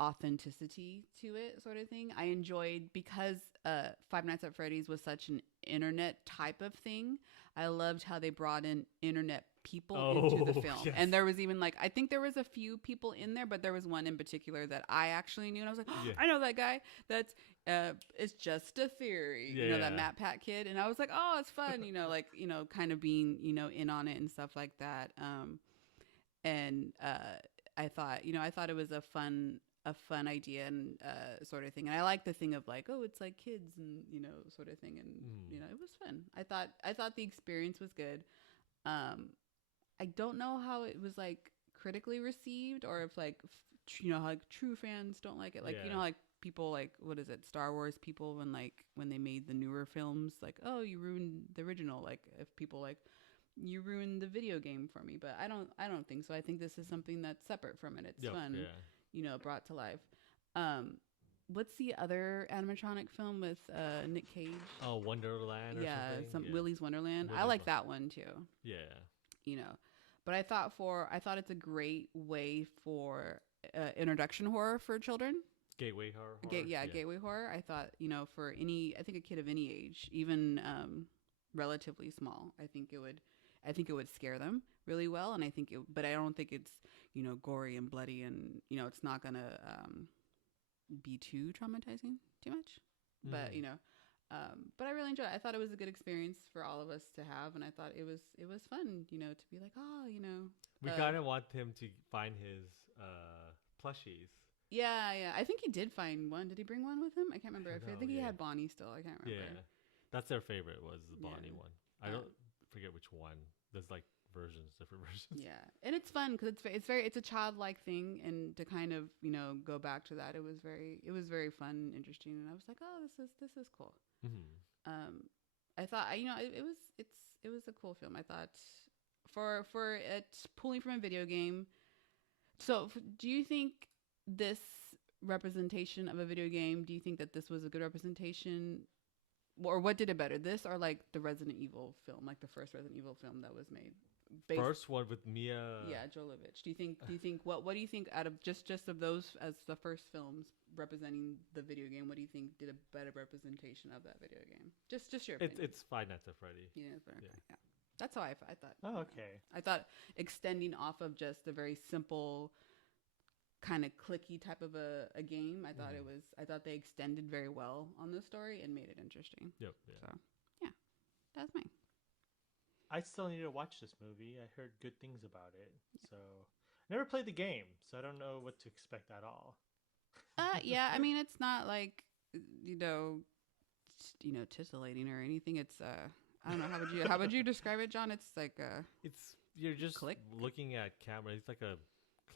authenticity to it, sort of thing. I enjoyed because Five Nights at Freddy's was such an internet type of thing. I loved how they brought in internet people into the film. Yes. And there was even I think there was a few people in there, but there was one in particular that I actually knew, and I was like, I know that guy. That's it's just a theory, that Matt Pat kid. And I was like, oh, it's fun, kind of being, in on it and stuff like that. And I thought it was a fun idea and sort of thing. And I like the thing of it's like kids and sort of thing. And it was fun. I thought the experience was good. I don't know how it was critically received, or if how true fans don't like it. People what is it, Star Wars people, when they made the newer films, oh, you ruined the original. If people you ruined the video game for me. But I don't think so. I think this is something that's separate from it. It's fun. Brought to life. What's the other animatronic film with Nick Cage? Oh, Wonderland. Or something? Willy's Wonderland. I like that one too. Yeah. But I thought it's a great way for introduction horror for children. Gateway horror. Gateway horror. I thought for I think a kid of any age, even relatively small, I think it would scare them really well. And but I don't think it's gory and bloody, and it's not gonna be too traumatizing too much. But but I really enjoyed it. I thought it was a good experience for all of us to have, and I thought it was fun, to be we kind of want him to find his plushies. Yeah. I think he did find one. Did he bring one with him? I can't remember. I think he had Bonnie still. I can't remember. Yeah, that's their favorite, was the Bonnie one. I don't forget which one. There's different versions. Yeah, and it's fun because it's a childlike thing, and to kind of go back to that, it was very fun and interesting, and I was like, oh, this is cool. I thought it was a cool film. I thought for it pulling from a video game. So do you think this representation of a video game? Do you think that this was a good representation? Or what did it better, this or the Resident Evil film, the first Resident Evil film that was made? First one with Mia. Yeah, Jovovich. Do you think what do you think out of just of those as the first films representing the video game? What do you think did a better representation of that video game? Just your opinion. It's Five Nights at Freddy. Yeah, that's how I thought. Oh, okay. I thought extending off of just a very simple, kind of clicky type of a game. I thought they extended very well on the story and made it interesting. Yep. Yeah. So yeah, that's me. I still need to watch this movie. I heard good things about it. So never played the game, so I don't know what to expect at all. Yeah, I mean it's not titillating or anything. It's I don't know, how would you describe it, John? It's you're just click? looking at camera. It's like a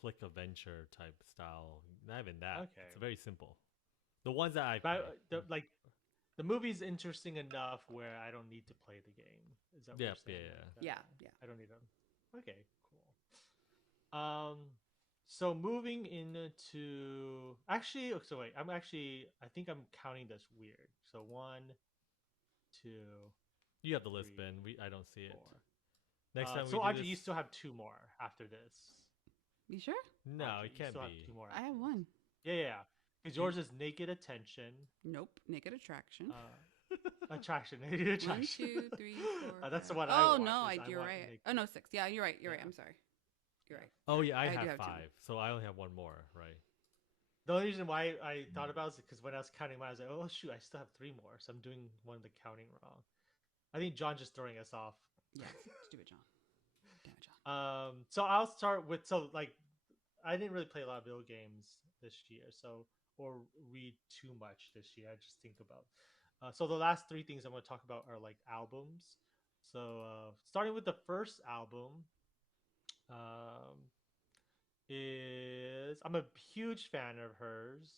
click adventure type style. Not even that. Okay. It's very simple. The ones that I the movie's interesting enough where I don't need to play the game. Is that what you're saying? Yeah. I don't need them. Okay, cool. So moving into I think I'm counting this weird. So 1, 2. You have the list, Ben. I don't see it. 4. Next time. So Audrey, you still have 2 more after this. You sure? No, Audrey, it can't be. Have 2 more. I have 1. Yeah. Because yours is Naked Attention. Nope, Naked Attraction. Attraction. Naked Attraction. 1, 2, 3, 4. That's the one I want. Oh no, you're right. Naked. Oh no, 6. Yeah, you're right. I'm sorry. You're right. Oh yeah, I have 5, so I only have 1 more, right? The only reason why I thought about it is because when I was counting mine, I was like, oh shoot, I still have 3 more, so I'm doing one of the counting wrong. I think John's just throwing us off. Yes, stupid John. Damn it, John. So I'll start with like I didn't really play a lot of video games this year, so or read too much this year. I just think about. So the last three things I'm going to talk about are like albums. So starting with the first album, um, is I'm a huge fan of hers,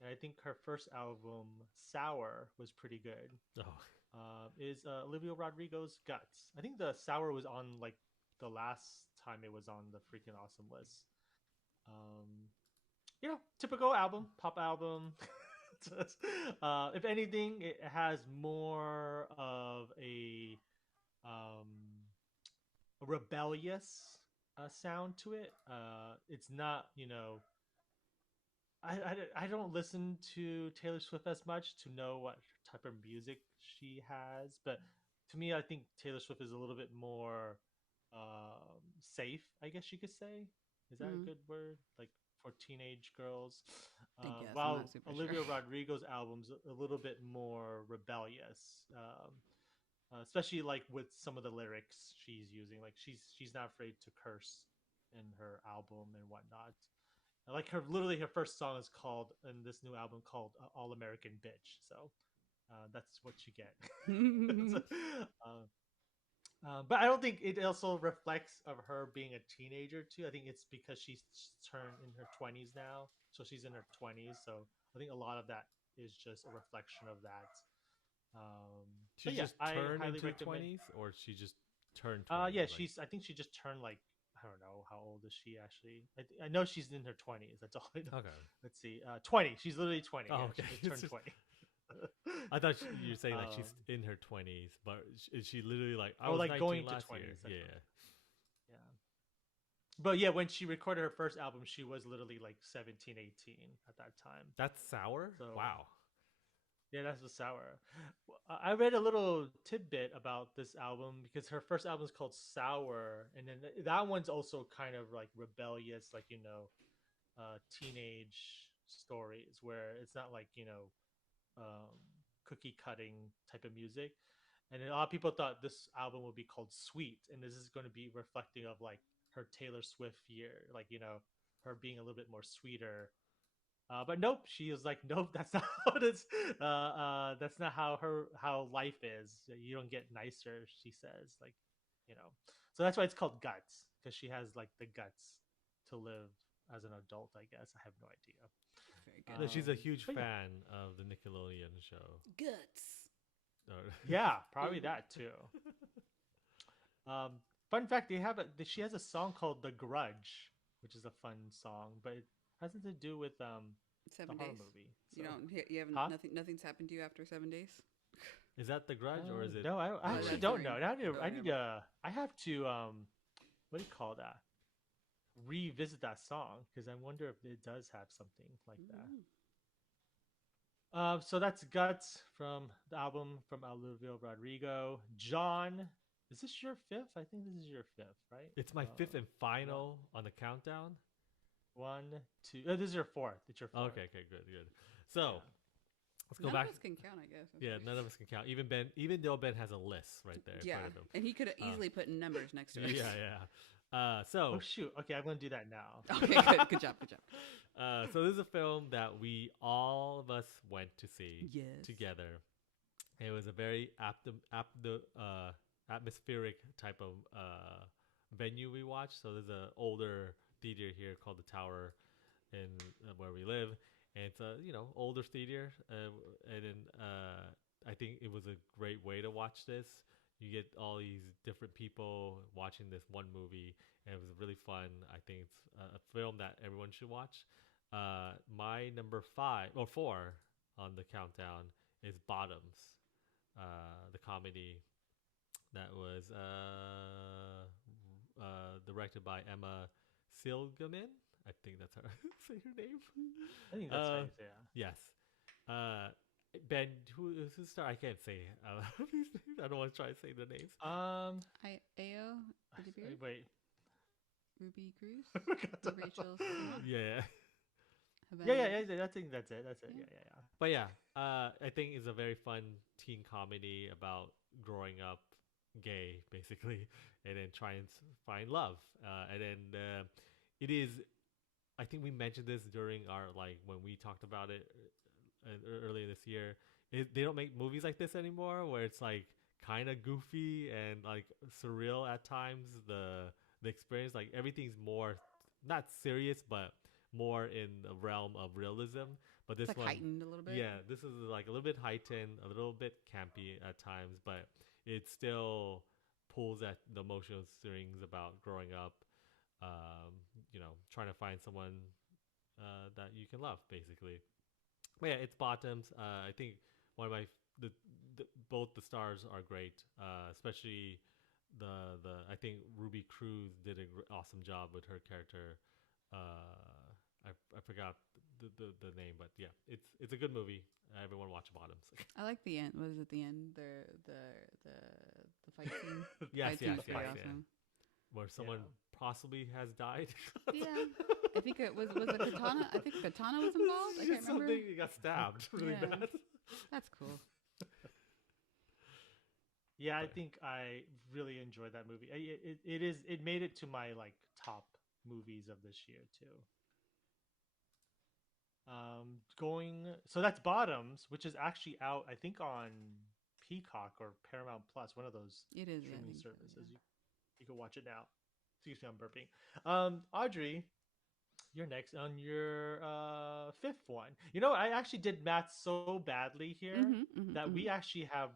and I think her first album, Sour, was pretty good. Oh, Is Olivia Rodrigo's Guts. I think the Sour was on like the last time it was on the freaking awesome list. Um, typical album, pop album. If anything, it has more of um, a rebellious sound to it. It's not, I don't listen to Taylor Swift as much to know what type of music she has, but to me, I think Taylor Swift is a little bit more safe. I guess you could say. Is that a Mm-hmm. good word? Like for teenage girls, I guess I'm while not super Olivia sure. Rodrigo's album's a little bit more rebellious. Especially like with some of the lyrics she's using, like she's not afraid to curse in her album and whatnot. Like her first song is called in this new album called All American Bitch. So that's what you get. So, uh, but I don't think it also reflects of her being a teenager too. I think it's because she's turned in her 20s now, so she's in her 20s. So I think a lot of that is just a reflection of that. she But yeah, just I turned highly into recommend. 20s, or she just turned 20s? Yeah, Like, she's. I think she just turned like I don't know how old is she actually. I know she's in her 20s. That's all I know. okay. Let's see. 20. She's literally 20. Oh, Yeah, okay. she just It's turned just, 20. I thought you were saying like she's um, in her 20s, but is she literally like I or was like 19 going to last year? 20s. That's what, Yeah. yeah. But yeah, when she recorded her first album, she was literally like 17, 18 at that time. That's sour. So Wow. yeah, that's the sour. I read a little tidbit about this album because her first album is called Sour, and then that one's also kind of like rebellious, like teenage stories where it's not like um, cookie cutting type of music. And a lot of people thought this album would be called Sweet, and this is going to be reflecting of like her Taylor Swift year, like her being a little bit more sweeter. But nope, she was like, nope, that's not how it is. That's not how life is. You don't get nicer, she says. Like, you know, so that's why it's called Guts because she has like the guts to live as an adult. I guess I have no idea. Very good. No, she's a huge But yeah, fan of the Nickelodeon show. Guts. Or- yeah, probably that too. Fun fact: she has a song called "The Grudge," which is a fun song, but it has nothing to do with the 7 horror days. movie. You So, don't. You haven't. huh? Nothing's happened to you after 7 days. is that the Grudge or is it? No, I Oh, actually that's don't right. know. Oh, I never need mind. to. I have to. What do you call that? Revisit that song because I wonder if it does have something like that. Mm. So that's Guts from the album from Olivia Rodrigo. John, is this your fifth? I think this is your fifth, right? It's my fifth and One, final on the countdown. one, two. Oh, this is your fourth. It's your fourth. Okay, okay, good, good. So let's go None back. of us can count, I guess. Yeah, none of us can count. Even though Ben has a list right there in Yeah, front of him. and he could have Uh, easily put numbers next to it. Yeah, yeah. Oh So shoot. Okay, I'm gonna do that now. Okay, good. Good job. Good job. so this is a film that we all of us went to see Yes. together. It was a very atmospheric type of venue we watched. So there's an older theater here called the Tower in where we live, and it's a older theater, and then I think it was a great way to watch this. You get all these different people watching this one movie, and it was really fun. I think it's a film that everyone should watch. My number 4 on the countdown is Bottoms, the comedy that was directed by Emma Silgaman. I think that's her say her name. I think that's how you say it. Yes. Ben, who's the star? I can't say these names. I don't want to try to say the names. Ao, Ruby Beard, Wait. Ruby Cruz, I forgot Rachel. Yeah. Yeah, yeah, yeah. I think that's it. That's it. Yeah. Yeah, yeah, But yeah, I think it's a very fun teen comedy about growing up gay, basically, and then trying to find love. And then it is. I think we mentioned this during our like when we talked about it earlier this year. They don't make movies like this anymore, where it's like kind of goofy and like surreal at times. The experience, like everything's more not serious, but more in the realm of realism. But It's this like one, heightened a little bit. yeah, this is like a little bit heightened, a little bit campy at times, but it still pulls at the emotional strings about growing up. Trying to find someone that you can love, basically. But yeah, it's bottoms. I think one of the both the stars are great, especially the I think Ruby Cruz did an awesome job with her character. I forgot the name, but yeah, it's a good movie. Everyone watch Bottoms. I like the end. What is it? The end. The the fight scene. Yes, Fight scene's yes, pretty yes, yeah. awesome. Where someone possibly has died. Yeah. I think it was a katana. I think katana was involved. I can't Just remember. something he got stabbed really Yeah. bad. That's cool. yeah. I But- think I really enjoyed that movie. It made it to my like top movies of this year too. Going so that's Bottoms, which is actually out I think on Peacock or Paramount Plus, one of those It is. I streaming think so, services. yeah. You can watch it now. Excuse me, I'm burping. Audrey, you're next on your fifth one. You know, I actually did math so badly here that we actually have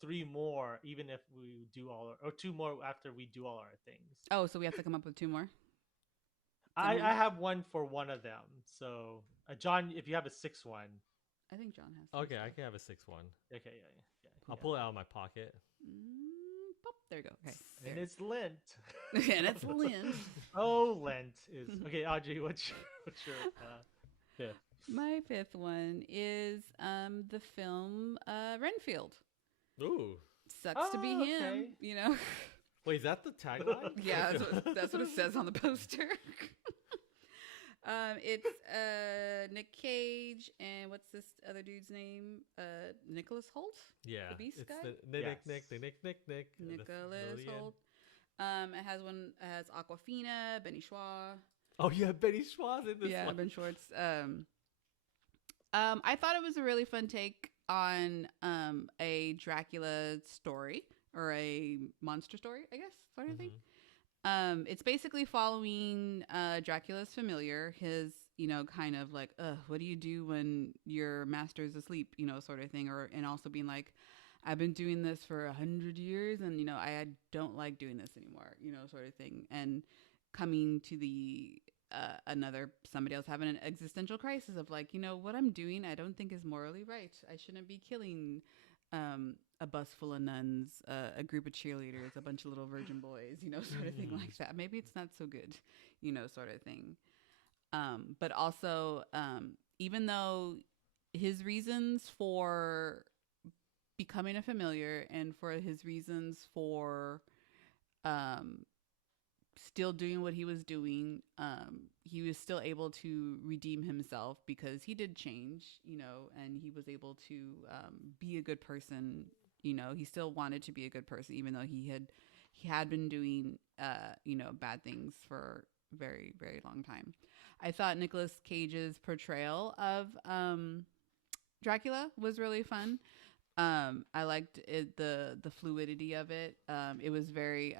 three more, even if we do all or two more after we do all our things. Oh, so we have to come up with two more. I Then I have one for one of them. So, John, if you have a sixth one, I think John has. some Okay, I stuff. can have a sixth one. okay, yeah. I'll pull it out of my pocket. Pop, there you go. Okay. And There. it's Lent. And it's Lynn. Oh, Lent is okay. Audrey, what's your fifth? My fifth one is the film Renfield. Ooh. Sucks to be Oh, him, okay. you know. Wait, is that the tagline? Yeah, that's what it says on the poster. It's Nick Cage and what's this other dude's name? Nicholas Holt. Yeah. The Beast it's guy? the Yes. Nick. Nicholas Holt. It has Aquafina, Benny Schwa. Oh yeah, Betty Schwartz in this Yeah, one. Ben Schwartz. I thought it was a really fun take on a Dracula story or a monster story, I guess, sort of thing. It's basically following Dracula's familiar, his, kind of like, what do you do when your master's asleep, sort of thing, and also being like, I've been doing this for 100 years, and I don't like doing this anymore, sort of thing, and coming to the somebody else having an existential crisis of like, what I'm doing, I don't think is morally right. I shouldn't be killing a bus full of nuns, a group of cheerleaders, a bunch of little virgin boys, sort of thing like that. Maybe it's not so good, sort of thing. But also, even though his reasons for becoming a familiar and for his reasons for still doing what he was doing, he was still able to redeem himself because he did change, and he was able to be a good person. He still wanted to be a good person, even though he had been doing, bad things for a very, very long time. I thought Nicolas Cage's portrayal of Dracula was really fun. I liked it, the fluidity of it. It was very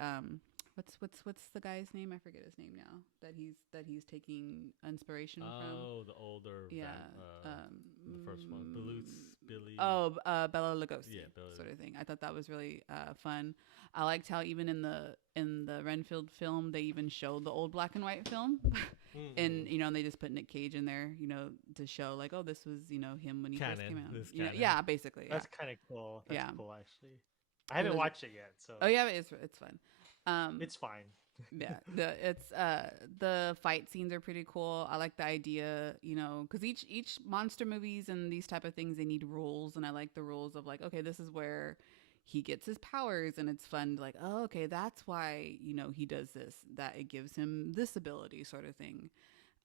what's the guy's name? I forget his name now. That he's taking inspiration from. Oh, the older. Yeah. The first one, Billy. Oh, Bela Lugosi. Yeah, Bela sort of thing. I thought that was really fun. I liked how even in the Renfield film they even showed the old black and white film, and they just put Nick Cage in there, to show like, oh, this was him when he first came out. This canon. Yeah, basically. Yeah. That's kind of cool. That's Yeah. cool actually. I haven't was- watched it yet, so Oh yeah, it's fun. it's fine. Yeah, the fight scenes are pretty cool. I like the idea, because each monster movies and these type of things, they need rules, and I like the rules of like, okay, this is where he gets his powers, and it's fun. Like, oh, okay, that's why he does this. That it gives him this ability, sort of thing.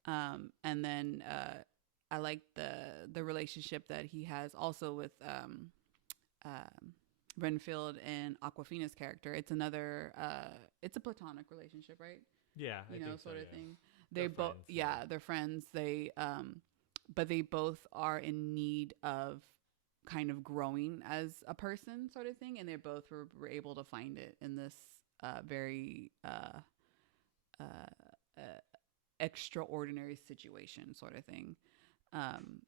And then I like the relationship that he has also with Renfield and Aquafina's character. It's another it's a platonic relationship, right? Yeah, I You know, think so. sort of Yeah, thing. They they're both, friends. yeah, they're friends. They but they both are in need of kind of growing as a person, sort of thing, and they both were able to find it in this very uh, extraordinary situation, sort of thing. Um,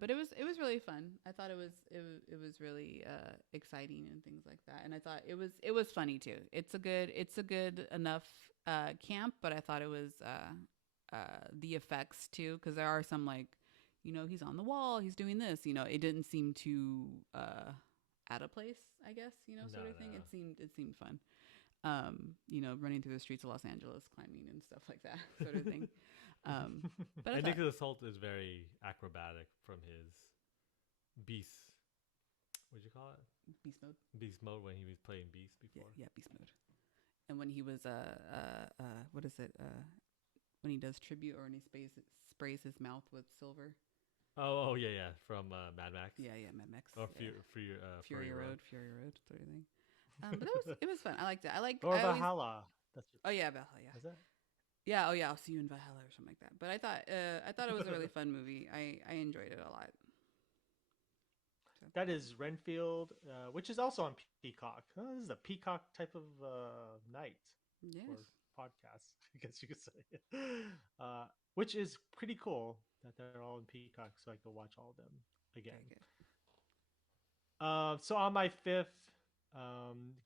but it was really fun. I thought it was really exciting and things like that. And I thought it was funny too. It's a good enough camp, but I thought it was the effects too, because there are some like, he's on the wall, he's doing this. It didn't seem too out of place, I guess. No, Sort of thing. no. It seemed fun. Running through the streets of Los Angeles, climbing and stuff like that, sort of thing. But I And thought, Nicholas Holt is very acrobatic from his beast. What'd you call it? beast mode. Beast mode when he was playing Beast Yeah, before. yeah, beast mode. And when he was what is it? When he does tribute, or when he sprays his mouth with silver. Oh, yeah, yeah, from Mad Max. Yeah, yeah, Mad Max. Or Yeah. Fury Road. Fury Road, sort of thing. But it was fun. I liked it. Or I always, Valhalla. That's oh yeah, Valhalla. Yeah. is that? Yeah. Oh yeah. I'll see you in Valhalla or something like that. But I thought it was a really fun movie. I enjoyed it a lot. So. That is Renfield, which is also on Peacock. This is a Peacock type of night Yes. or podcast, I guess you could say. Which is pretty cool that they're all in Peacock, so I could watch all of them again. Very good. So on my fifth,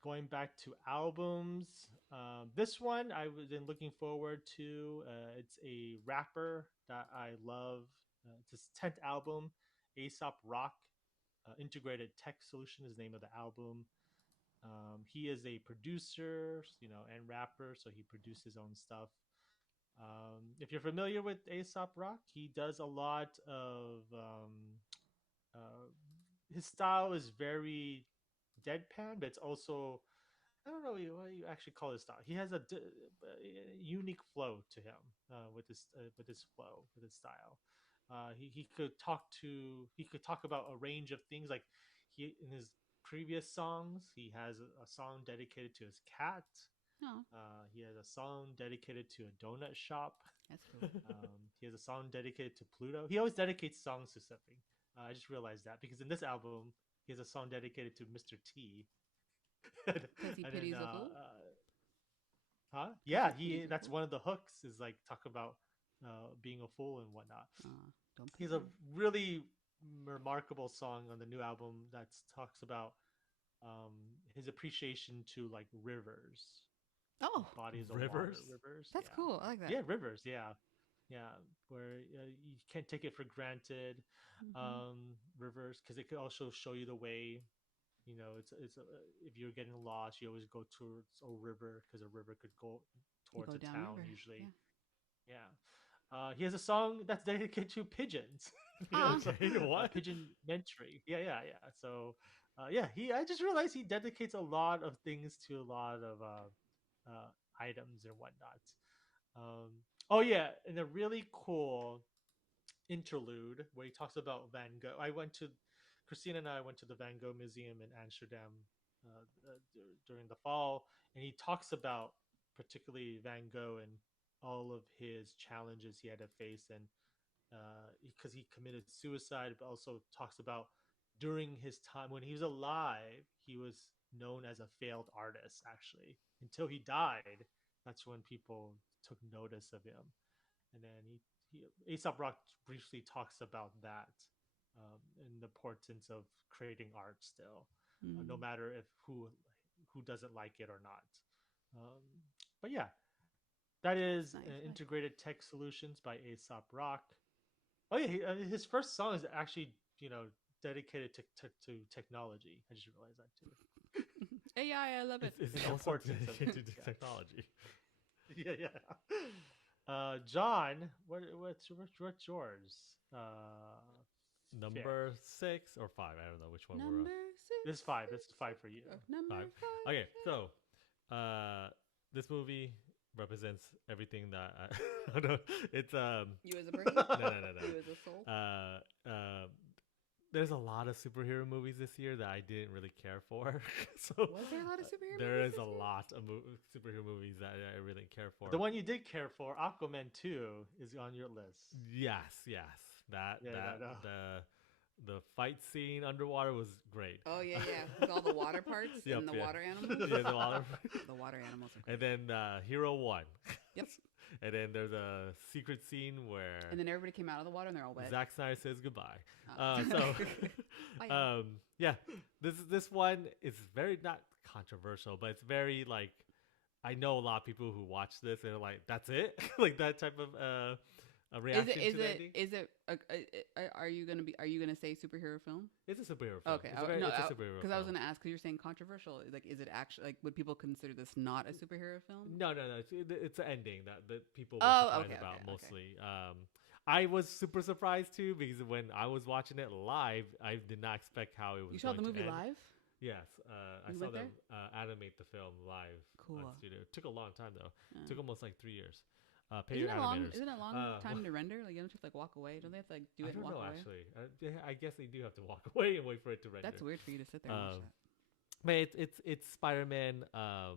going back to albums, this one I've been looking forward to. It's a rapper that I love. It's his 10th album, Aesop Rock. Integrated Tech Solution is the name of the album. He is a producer, and rapper, so he produced his own stuff. If you're familiar with Aesop Rock, he does a lot of uh, his style is very deadpan, but it's also, I don't know what you actually call his style. He has a unique flow to him with his flow, with his style. He could talk about a range of things. Like he in his previous songs, he has a song dedicated to his cat. Oh, He has a song dedicated to a donut shop. that's cool. He has a song dedicated to Pluto. He always dedicates songs to something. I just realized that because in this album, he has a song dedicated to Mr. T. Because he And pities then, a fool. huh? Yeah, he pities a that's fool. one of the hooks is like talk about being a fool and whatnot. Don't He pity has a him. really remarkable song on the new album that talks about um, his appreciation to like rivers, Oh, bodies of water, Rivers? rivers. that's Yeah, cool. I like that. yeah, rivers. Yeah, yeah, where you can't take it for granted. Mm-hmm. Rivers, because it could also show you the way. If you're getting lost, you always go towards a river because a river could go You towards go a town downriver. usually. Yeah. Yeah. He has a song that's dedicated to pigeons. Aw. So, Okay, what? pigeon mentry. Yeah, yeah, yeah. So, yeah, I just realized he dedicates a lot of things to a lot of items and whatnot. Um, oh yeah, and a really cool interlude where he talks about Van Gogh. Christina and I went to the Van Gogh Museum in Amsterdam during the fall, and he talks about particularly Van Gogh and all of his challenges he had to face, and because he committed suicide, but also talks about during his time when he was alive, he was known as a failed artist actually until he died. That's when people took notice of him, and then Aesop Rock briefly talks about that and the importance of creating art still, no Mm. matter if who doesn't like it or not. Um, but yeah, that That's is nice. I like Integrated Tech Solutions by Aesop Rock. Oh yeah, his first song is actually dedicated to technology. I just realized that too. AI, I love it. It's The also importance of dedicated to yeah. technology. Yeah, yeah. John, what's yours? Fifth. Number 6 or 5, I don't know which one we're on. Number six. This is five. This is five for you. Number 5. five. Okay, so this movie represents everything that I don't know. It's You as a person? no. You as a soul? There's a lot of superhero movies this year that I didn't really care for. So Was there a lot of superhero there movies is a this year? lot of superhero movies that I really didn't care for. The one you did care for, Aquaman 2, is on your list. Yes, that Yeah, that I know. the fight scene underwater was great. Oh, yeah. With all the water parts Yep, and the yeah. water animals. Yeah, the water. The water animals are And great. then Hero 1. Yep. And then there's a secret scene where And then everybody came out of the water and they're all wet. Zack Snyder says goodbye. Oh. Bye. Yeah, this one is very not controversial, but it's very like I know a lot of people who watch this and are like, that's it, like that type of a reaction to the ending. Are you gonna say superhero film? It's a superhero film. Okay, It's a superhero because I was film. gonna ask because you're saying controversial. Like, is it actually like would people consider this not a superhero film? No. It's an ending that people were Oh, surprised okay, about okay. mostly. I was super surprised too because when I was watching it live, I did not expect how it was. You saw the going to movie end. live? Yes, I You saw went them animate the film live. Cool. On studio. It took a long time though. Yeah. It took almost like 3 years. Pay your Isn't it long? animators. Isn't it long Uh, time to render? Like, you don't have to like walk away. Don't they have to like do I it and don't walk know away? actually. I guess they do have to walk away and wait for it to render. That's weird for you to sit there and watch But it's Spider-Man. that.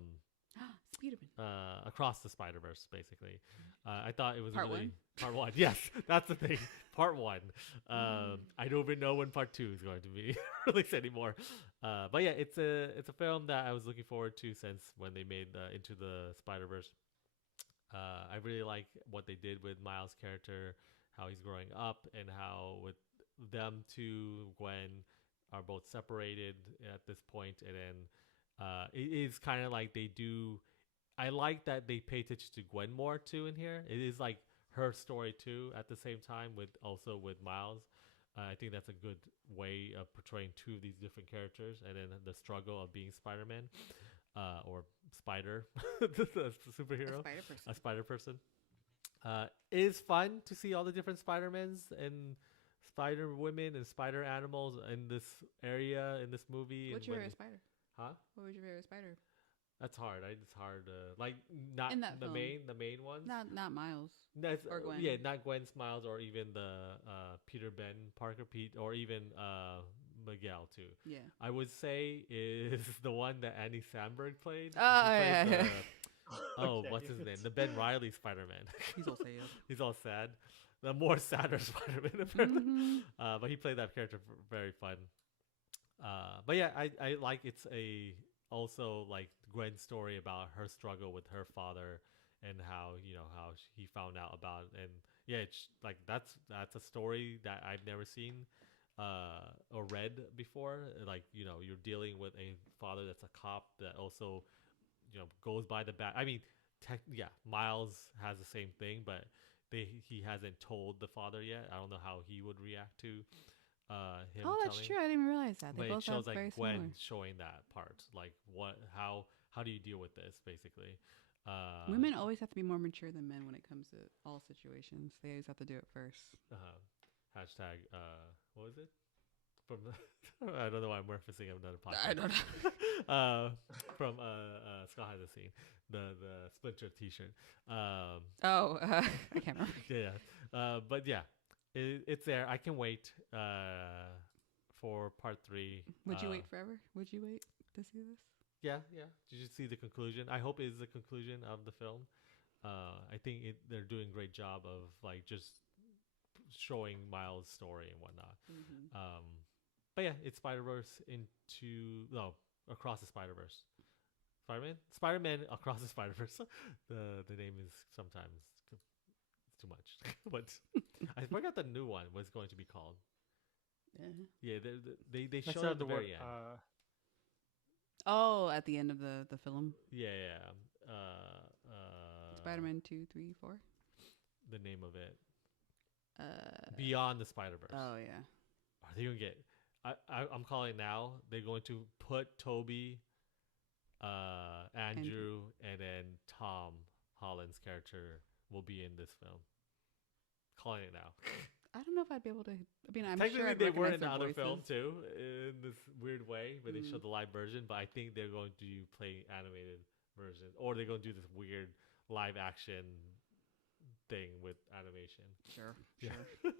Spider-Man. Across the Spider-Verse, basically. I thought it was Part really one? part one. Yes, that's the thing. Part one. I don't even know when part two is going to be released anymore. But yeah, it's a film that I was looking forward to since when they made Into the Spider-Verse. I really like what they did with Miles' character, how he's growing up, and how with them two, Gwen, are both separated at this point, and then it is kind of like they do. I like that they pay attention to Gwen more too in here. It is like her story too at the same time with also with Miles. I think that's a good way of portraying two of these different characters, and then the struggle of being Spider-Man or Spider, the superhero, a Spider person. It is fun to see all the different Spider-Mans and Spider Women and Spider Animals in this area in this movie. What's and your when- favorite spider? Huh? What was your favorite spider? That's hard. It's hard. Like not In that the film. main ones. Not Miles. That's, or Gwen. Yeah, not Gwen Smiles or even the Peter Ben Parker Pete or even Miguel too. Yeah. I would say is the one that Andy Samberg played. Oh, He plays yeah. Okay. what's his name? The Ben Riley Spider-Man. He's all sad. He's all sad. The more sadder Spider-Man apparently. Mhm. But he played that character very fun. But yeah, I like it's also like Gwen's story about her struggle with her father and how how he found out about it. And yeah, it's like that's a story that I've never seen or read before. Like you're dealing with a father that's a cop that also goes by the back. I mean, Miles has the same thing, but he hasn't told the father yet. I don't know how he would react to him. Oh, that's telling. true. I didn't even realize that. They But it both shows sound very like Gwen similar. showing that part, like how do you deal with this, basically. Women always have to be more mature than men when it comes to all situations. They always have to do it first. Hashtag what was it? From I don't know why I'm referencing another podcast. I don't know. From Scott has a scene, the Splinter T-shirt. I can't remember. Yeah. But yeah, it's there. I can wait for part 3. Would you wait forever? Would you wait to see this? Yeah. Did you see the conclusion? I hope it is the conclusion of the film. I think they're doing a great job of like just showing Miles' story and whatnot. Mm-hmm. But yeah, it's Spider-Verse across the Spider-Verse. Spider-Man across the Spider-Verse. The name is sometimes it's too much. But I forgot the new one was going to be called. Yeah, they That's showed at the the word. very end. Oh, at the end of the film, Yeah. Spider-Man 2, 3, 4. The name of it. Beyond the Spider-Verse. Oh yeah. Are they gonna get? I'm calling it now. They're going to put Toby, Andrew, and then Tom Holland's character will be in this film. Calling it now. I don't know if I'd be able to. I mean, I'm Technically, sure I'd they were in recognize the their other voices. film too, in this weird way, but they Mhm. showed the live version. But I think they're going to play animated version, or they're going to do this weird live action thing with animation. Sure. Yeah. Sure.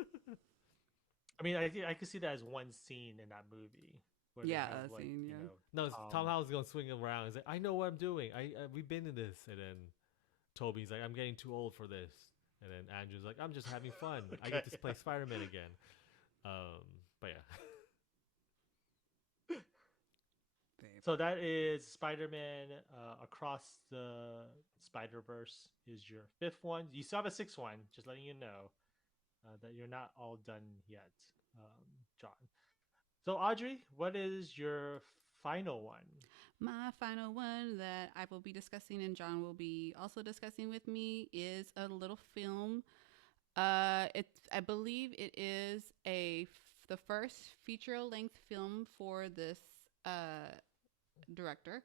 I mean, I could see that as one scene in that movie where they Yeah, have like scene, you yeah. know No, it's Tom Holland's gonna swing around. He's like, I know what I'm doing. We've been in this, and then Toby's like, I'm getting too old for this, and then Andrew's like, I'm just having fun. I get to play Spider-Man again. But yeah. Babe. So that is Spider-Man Across the Spider-Verse is your fifth one. You still have a sixth one, just letting you know that you're not all done yet, John. So Audrey, what is your final one? My final one that I will be discussing and John will be also discussing with me is a little film. It's I believe it is the first feature length film for this director.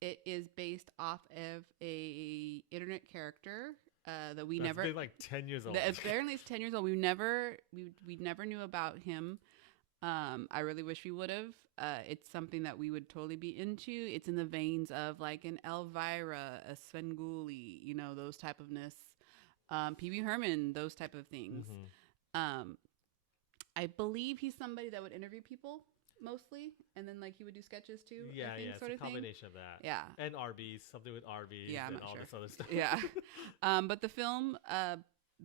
It is based off of a internet character that we That's never. been like 10 years old. Apparently, it's 10 years old. We never knew about him. I really wish we would have. It's something that we would totally be into. It's in the veins of like an Elvira, a Svengoolie, you know, those type ofness. Pee-wee Herman, those type of things. Mm-hmm. I believe he's somebody that would interview people mostly, and then like he would do sketches too. Yeah, I think, yeah, it's sort a of thing. combination of that. Yeah, And Arby's, something with Arby's, Yeah, I'm and not all sure. this other stuff. yeah. But the film,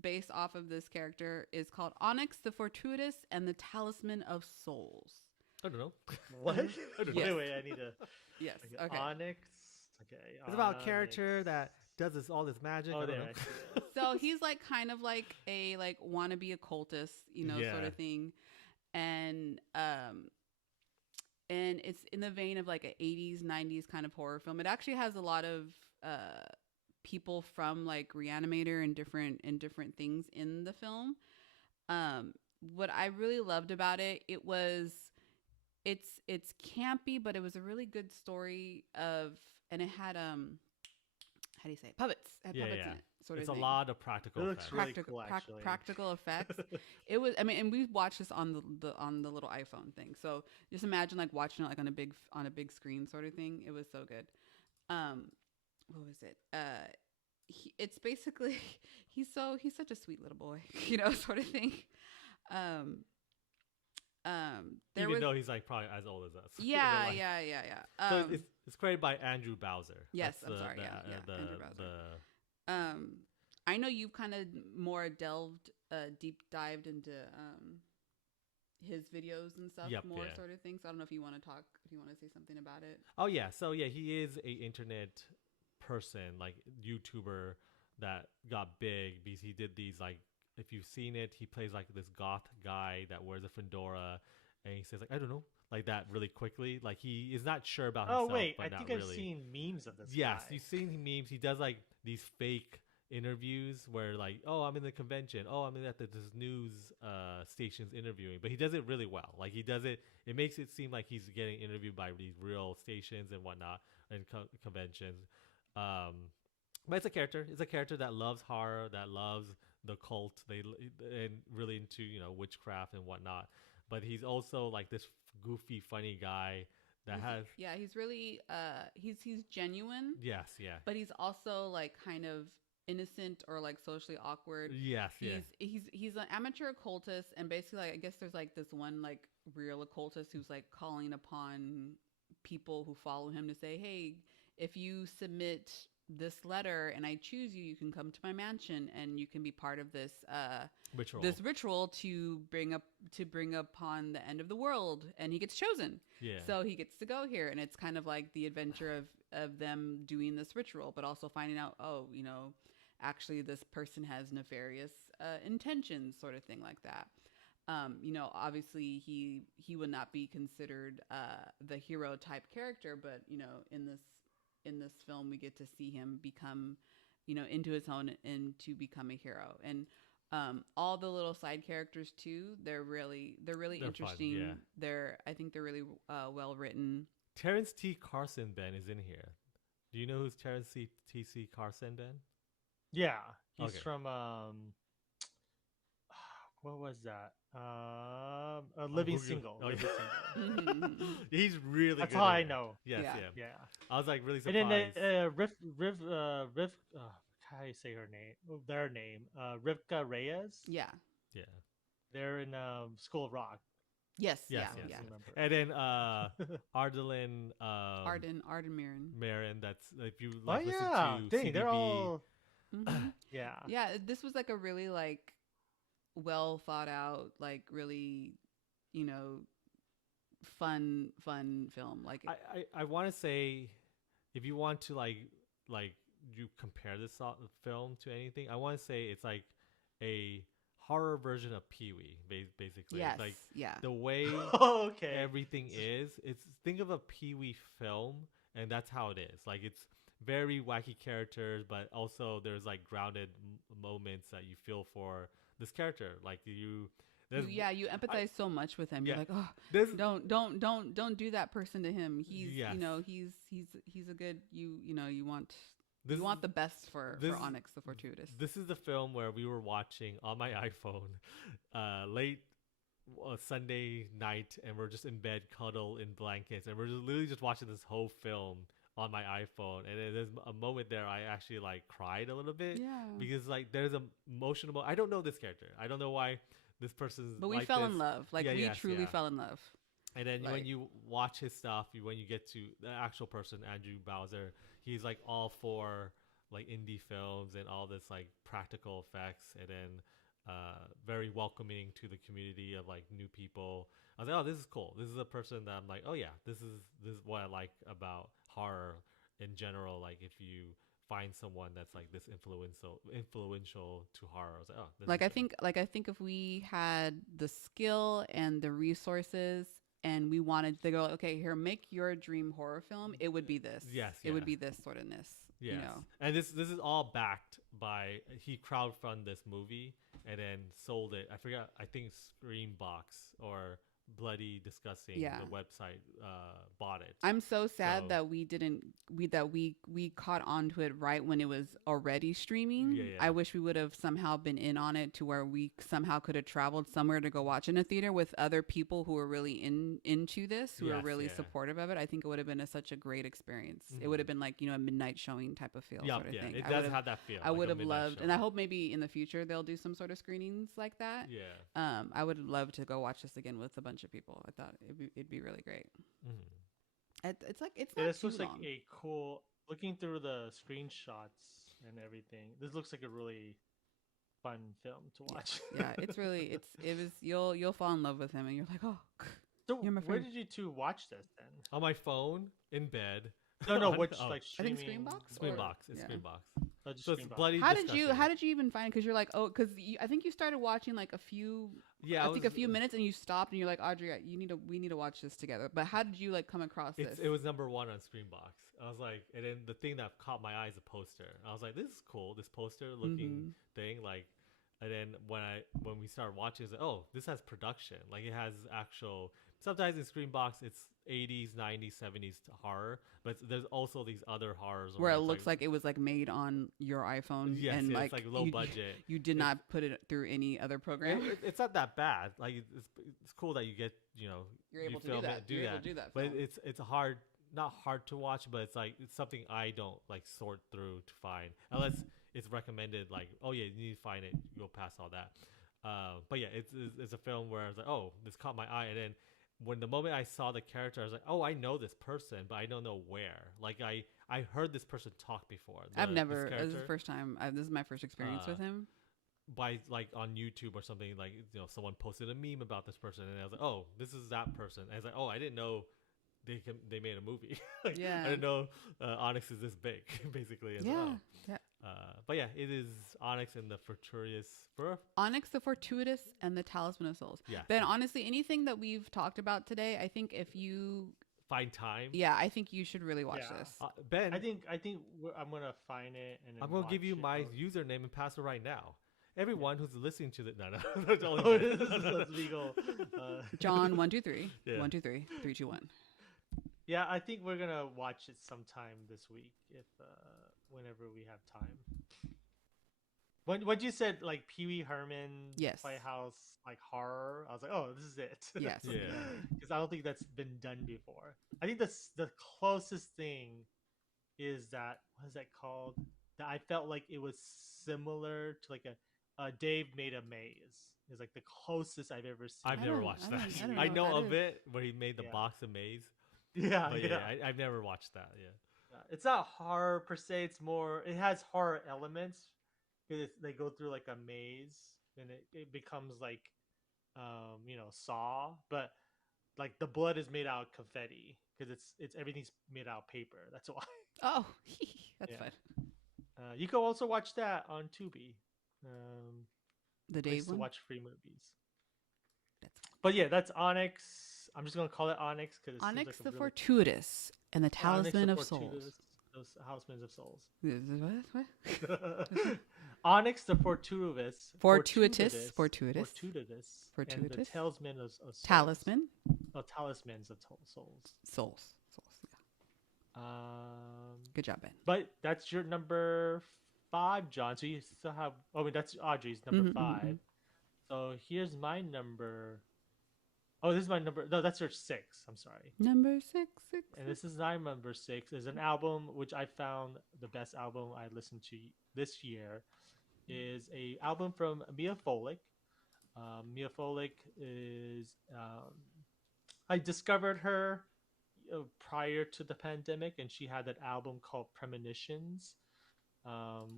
based off of this character, is called Onyx, the Fortuitous, and the Talisman of Souls. I don't know. What? I don't know. Yes. Wait, I need to. Yes. Okay. Okay. Onyx. Okay. It's about a Onyx. character that does all this magic. Oh, I don't there. know. I see it. So he's like kind of like a like wannabe occultist, you know, sort Yeah. of thing, and it's in the vein of like a 80s 90s kind of horror film. It actually has a lot of people from like Reanimator and different things in the film. What I really loved about it, it's campy, but it was a really good story of, and it had how do you say it? Puppets. It had Yeah, puppets yeah. in it. Sort It's of a thing. lot of practical It looks effects. really cool, actually. Practical effects. It was. I mean, and we watched this on the little iPhone thing. So just imagine like watching it like on a big screen sort of thing. It was so good. What was it? It's basically he's such a sweet little boy, you know, sort of thing. Even though he's like probably as old as us. in yeah, real life. yeah. So it's created by Andrew Bowser. Yes, That's I'm sorry, yeah, Andrew Bowser. I know you've kind of more deep dived into his videos and stuff Yep, more yeah. sort of thing. So I don't know if you want to say something about it. Oh yeah, so yeah, he is a internet person, like YouTuber that got big because he did these like, if you've seen it, he plays like this goth guy that wears a fedora, and he says like, I don't know, like that really quickly. Like he is not sure about himself. Oh wait, but I not think really. I've seen memes of this. Yes, guy. you've seen memes. He does like these fake interviews where like, oh, I'm in the convention. Oh, I'm at this news stations interviewing. But he does it really well. Like he does it. It makes it seem like he's getting interviewed by these real stations and whatnot and conventions. But it's a character. It's a character that loves horror, that loves the cult. And really into witchcraft and whatnot. But he's also like this goofy, funny guy that has. Yeah, he's really he's genuine. Yes, yeah. But he's also like kind of innocent or like socially awkward. Yes, yeah. He's an amateur occultist, and basically like, I guess there's like this one like real occultist who's like calling upon people who follow him to say, hey, if you submit this letter and I choose you, you can come to my mansion and you can be part of this ritual to bring upon the end of the world. And he gets chosen. Yeah. So he gets to go here, and it's kind of like the adventure of them doing this ritual, but also finding out, actually this person has nefarious intentions, sort of thing like that. Obviously he would not be considered the hero type character, but in this film we get to see him become, into his own and to become a hero. And all the little side characters too, they're really interesting. Fun, yeah. I think they're really well written. Terrence T. Carson, Ben, is in here. Do you know who's Terrence T.C. Carson, Ben? Yeah, he's Okay. from what was that? A Oh, Living we're good. Single. Oh, Living yeah. Single. Mhm. He's really That's good all in I it. know. Yes, Yeah. yeah. Yeah. I was like really And then surprised. Riv, how do you say her name? Their name, Rivka Reyes. Yeah. Yeah. They're in School of Rock. Yes. Yes, Yeah. yes, Yeah. yes. Remember. And then Ardalyn Arden Mirren. Marin, that's if you Oh like listen yeah, to dang, they're CDB. all Hmm. yeah. Yeah. This was like a really like well thought out, like really, you know, fun film. Like I want to say if you want to like you compare this film to anything, I want to say it's like a horror version of Pee-wee, basically. yes. Like Yeah. the way Oh, okay. everything is, it's think of a Pee-wee film, and that's how it is. Like it's very wacky characters, but also there's like grounded moments that you feel for this character. Like You empathize so much with him. Yeah. You're like, oh, there's don't do that person to him. He's Yes. you know he's a good you know you want this you want the best for this- Onyx the Fortuitous. This is the film where we were watching on my iPhone late Sunday night, and we're just in bed, cuddle in blankets, and we're just literally just watching this whole film on my iPhone. And then there's a moment there I actually like cried a little bit Yeah. because like there's a emotional. I don't know this character. I don't know why this person's. But we like fell this. in love. Like Yeah, we yes, truly yeah. fell in love. And then when Like- you watch his stuff, when you get to the actual person, Andrew Bowser, he's like all for like indie films and all this like practical effects, and then very welcoming to the community of like new people. I was like, oh, this is cool. This is a person that I'm like, oh yeah, this is what I like about horror in general. Like if you find someone that's like this influential to horror, I was like, oh, this Like is I good. think if we had the skill and the resources and we wanted to go, okay, here, make your dream horror film, it would be this. Yes, It would yeah. be this sort ofness. Yes. You know. And this is all backed by he crowdfunded this movie and then sold it. I forgot. I think Screambox or Bloody Disgusting, Yeah. the website, bought it. I'm so sad So- that we caught onto it right when it was already streaming. Yeah, yeah. I wish we would have somehow been in on it to where we somehow could have traveled somewhere to go watch in a theater with other people who were really into this, who are Yes, really yeah. supportive of it. I think it would have been such a great experience. It Mhm. would have been like, you know, a midnight showing type of feel Yeah, sort of yeah. thing. It I does would've- have that feel. I like would a have midnight loved, show. and I hope maybe in the future they'll do some sort of screenings like that. Yeah. I would love to go watch this again with a bunch of people. I thought it'd be really great. Mhm. It's like it's Yeah, not this too looks like long. a cool. Looking through the screenshots and everything, this looks like a really fun film to watch. Yeah, it's really it was you'll fall in love with him and you're like, oh, So You're my where friend. did you two watch this then? On my phone, in bed. No, no, On- which oh, like I think streaming? Screambox? Screambox. It's Yeah. Screambox. Oh, just So it's Screambox. Bloody how did Disgusting. you even find it? Because you're like, oh, because I think you started watching like a few, Yeah, I think a few minutes, and you stopped and you're like, Audrey, we need to watch this together. But how did you like come across this? It was number one on Screambox. I was like, and then the thing that caught my eye is a poster. I was like, this is cool. This poster looking thing, like, and then when we started watching, it's like, oh, this has production. Like it has actual. Sometimes in Screambox, it's 80s, 90s, 70s horror, but there's also these other horrors where it it's looks like it was like made on your iPhone yes, and yeah, like it's like low budget. You did not put it through any other program. It's not that bad. Like it's cool that you get You're able to do film that. it, do You're that. able to do that. But film. it's hard, not hard to watch, but it's like it's something I don't like sort through to find unless it's recommended. Like, oh yeah, you need to find it. Go past all that. But yeah, it's a film where I was like, oh, this caught my eye, and then when the moment I saw the character, I was like, oh, I know this person, but I don't know where. Like I heard this person talk before. I've this never. This is the character, first time. This is my first experience with him. by like on YouTube or something, like someone posted a meme about this person, and I was like, oh, this is that person. And I was like, oh, I didn't know they made a movie. Like, Yeah. I didn't know Onyx is this big, basically. And, Yeah. oh. Yeah. But yeah, it is Onyx and the Fortuitous. Onyx the Fortuitous and the Talisman of Souls. Yeah. Ben, honestly, anything that we've talked about today, I think if you, Find time. I think you should really watch Yeah. this. Ben, I think I'm gonna find it and then I'm gonna give watch you it. my Oh, username and password right now. Everyone who's listening to the that's only oh, Ben. that's legal. John 123 Yeah. 123 321. Yeah, I think we're gonna watch it sometime this week if whenever we have time. when you said like Pee Wee Herman Yes. Playhouse like horror, I was like, oh, this is it. Yes. Yeah. Because I don't think that's been done before. I think the closest thing is that what is that called? That I felt like it was similar to like a Dave Made a Maze. Is like the closest I've ever seen. I've I never don't- watched I that. don't- I don't I know what know that of is. it where he made the Yeah. box of maze, Yeah, but yeah, I've never watched that. Yeah. It's not horror per se. It's more. It has horror elements because they go through like a maze and it becomes like, Saw, but like the blood is made out of confetti because it's everything's made out of paper. That's why. Oh, that's Yeah. fun. You can also watch that on Tubi. The Place Dave to one. watch free movies. That's fun. But yeah, that's Onyx. I'm just gonna call it Onyx because Onyx the really Fortuitous and the Onyx Talisman the of Souls. Fortuitous, those Talismans of Souls. What? Onyx the Fortuitous. Fortuitous. Fortuitous. And the Fortuitous. Talisman of Souls. Talisman. Oh, Talismans of Souls. Souls. Yeah. Um, Good job, Ben. but that's your number 5, John. So you still have. Oh, I mean, that's Audrey's number Mhm, 5. mhm. So here's my number. Oh, this is my number. No, that's your 6. I'm sorry. Number 6. And this is my number 6. Is an album which I found the best album I listened to this year. Is a album from Mia Folick. Mia Folick is. I discovered her prior to the pandemic, and she had that album called Premonitions,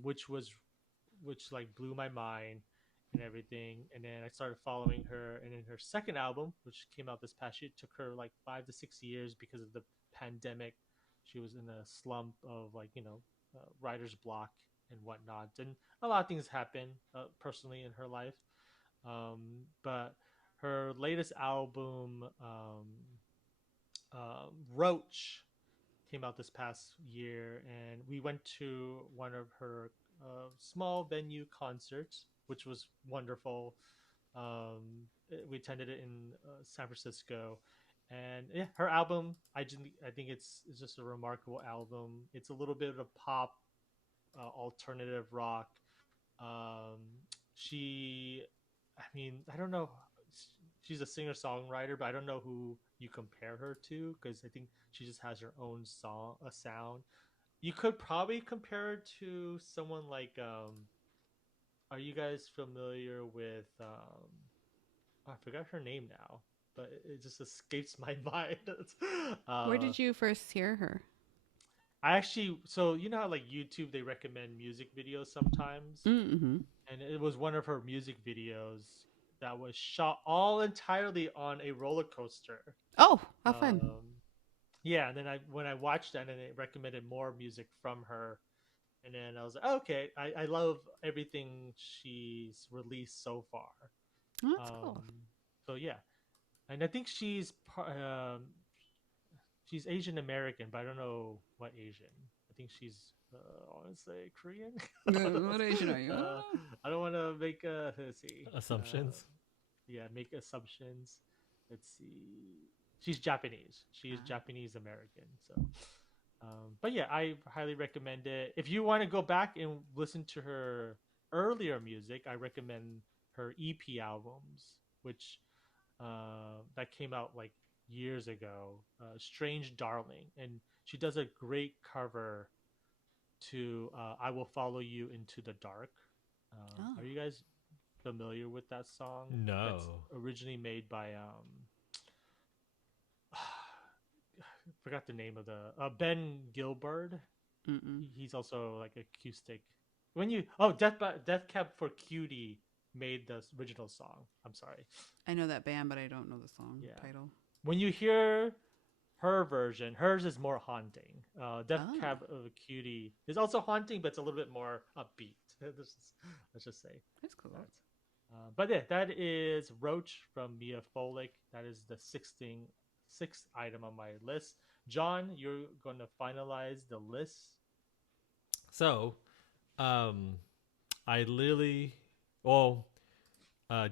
which like blew my mind and everything. And then I started following her, and then her second album, which came out this past year, took her like 5 to 6 years because of the pandemic. She was in a slump of like writer's block and whatnot, and a lot of things happened personally in her life. But her latest album, Roach, came out this past year, and we went to one of her small venue concerts, which was wonderful. We attended it in San Francisco, and yeah, her album, I think it's just a remarkable album. It's a little bit of pop, alternative rock. Um, she, I mean, I don't know. She's a singer songwriter, but I don't know who you compare her to because I think she just has her own sound. You could probably compare her to someone like. Are you guys familiar with? I forgot her name now, but it just escapes my mind. Where did you first hear her? I actually, so you know how like YouTube they recommend music videos sometimes, Mm-hmm. and it was one of her music videos that was shot all entirely on a roller coaster. Oh, how fun. Yeah, and then when I watched that, and it recommended more music from her, and then I was like, oh, okay, I love everything she's released so far. Oh, that's cool. So yeah, and I think she's Asian American, but I don't know what Asian. I think she's I want to say Korean. What Asian are you? I don't want to make let's see Assumptions. make assumptions. Let's see. She's Japanese. She is Ah. Japanese American. So, but yeah, I highly recommend it. If you want to go back and listen to her earlier music, I recommend her EP albums, which that came out like years ago. Strange Darling, and she does a great cover to "I Will Follow You Into the Dark." Oh. Are you guys familiar with that song? No. That's originally made by forgot the name of the Ben Gilbert. Mm-mm. He's also like acoustic. Death Cab for Cutie made the original song. I'm sorry. I know that band, but I don't know the song Yeah. title. When you hear her version, hers is more haunting. Death Oh. Cab of a Cutie is also haunting, but it's a little bit more upbeat. Let's just say That's cool. that. But yeah, that is Roach from Mia Folick. That is the sixth item on my list. John, you're going to finalize the list. So, I literally,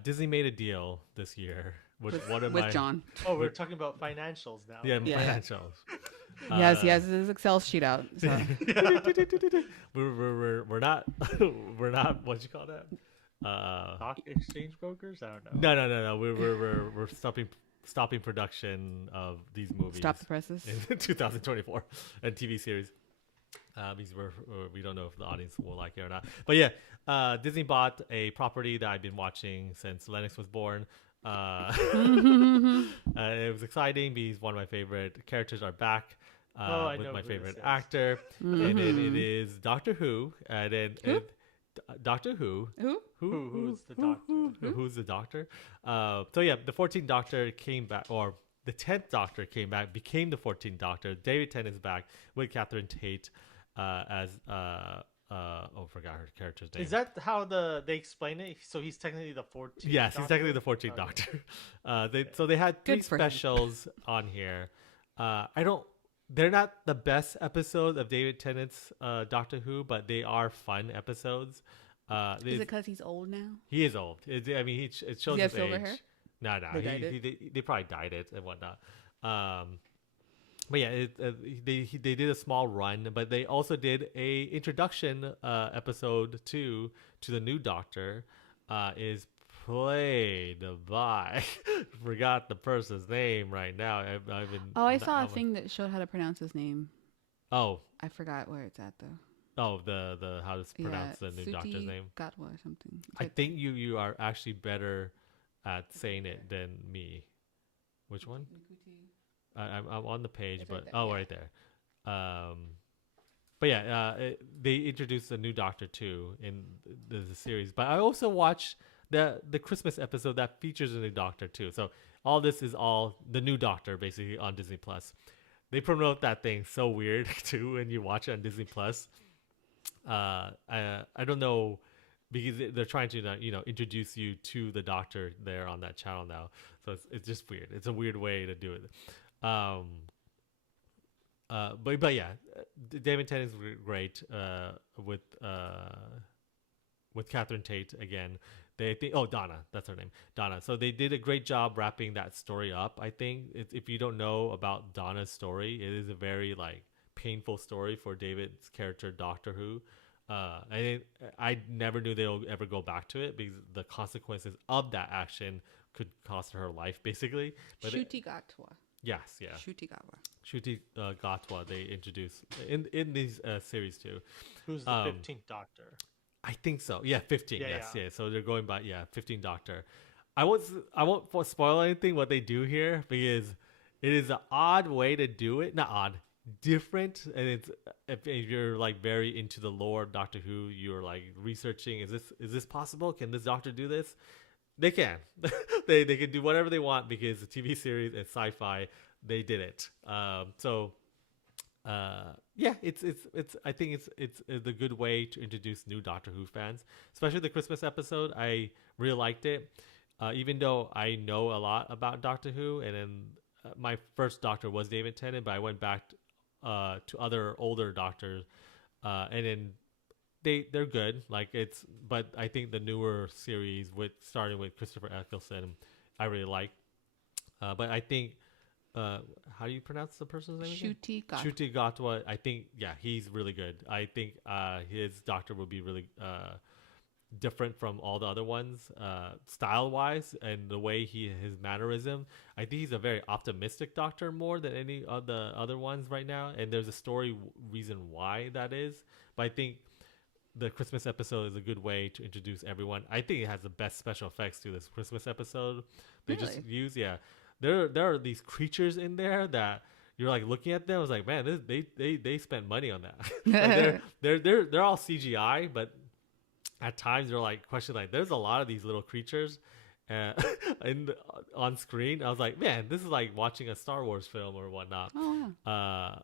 Disney made a deal this year with one of With my John. Oh, we're talking about financials now. yeah Yeah. financials. Yes, he has his Excel sheet out. So. We're not we're not what you call that. Stock exchange brokers? I don't know. No. We're stopping production of these movies. Stop the presses. In 2024 and TV series. Because we don't know if the audience will like it or not. But yeah, Disney bought a property that I've been watching since Lennox was born. It was exciting because one of my favorite characters are back. With my favorite actor, and then it is Doctor Who, and then Doctor Who. Who's the doctor? Who's the Doctor? So yeah, the 14th Doctor came back, or the 10th Doctor came back, became the 14th Doctor. David Tennant is back with Catherine Tate as forgot her character's name. Is that how they explain it? So he's technically the 14th. Yes, doctor? he's technically the 14th Doctor. So they had three specials on here. They're not the best episodes of David Tennant's Doctor Who, but they are fun episodes. Is it because he's old now? He is old. It shows his age. Hair? No. They probably dyed it and whatnot. But yeah, they did a small run, but they also did a introduction episode to the new Doctor. Is played by forgot the person's name right now. I saw a thing that showed how to pronounce his name. Oh, I forgot where it's at though. Oh, the how to pronounce the new Doctor's name. Gatwa or something. I think you are actually better at saying it than me. Which one? I'm on the page, it's but right there. But yeah, they introduced a new Doctor too in the series. But I also watched the Christmas episode that features a new Doctor too. So all this is all the new Doctor basically on Disney Plus. They promote that thing so weird too when you watch it on Disney Plus. I don't know, because they're trying to introduce you to the Doctor there on that channel now. So it's just weird. It's a weird way to do it. But yeah, David Tennant is great with Catherine Tate again. They think Donna, that's her name, Donna. So they did a great job wrapping that story up. I think if you don't know about Donna's story, it is a very painful story for David's character Doctor Who. I never knew they'll ever go back to it because the consequences of that action could cost her life basically. But Ncuti Gatwa. Yes, yeah. Ncuti Gatwa they introduced in these series too. Who's the 15th Doctor? I think so. Yeah, 15. Yeah. So they're going by 15 Doctor. I won't spoil anything what they do here because it is an odd way to do it. Not odd, different. And it's if you're very into the lore of Doctor Who, you're researching. Is this possible? Can this Doctor do this? They can. they can do whatever they want because the TV series and sci-fi they did it. It's I think it's a good way to introduce new Doctor Who fans, especially the Christmas episode. I really liked it, even though I know a lot about Doctor Who, and then my first Doctor was David Tennant, but I went back to other older Doctors, and then they're good. But I think the newer series starting with Christopher Eccleston, I really like. But I think. How do you pronounce the person's name? Ncuti Gatwa. I think he's really good. I think his Doctor will be really different from all the other ones, style wise, and the way his mannerism. I think he's a very optimistic Doctor more than any of the other ones right now. And there's a story reason why that is. But I think the Christmas episode is a good way to introduce everyone. I think it has the best special effects to this Christmas episode. They just use There are these creatures in there that you're looking at them. I was like, man, they spent money on that. they're all CGI, but at times they're questioning there's a lot of these little creatures on screen. I was like, man, this is like watching a Star Wars film or whatnot. Oh, are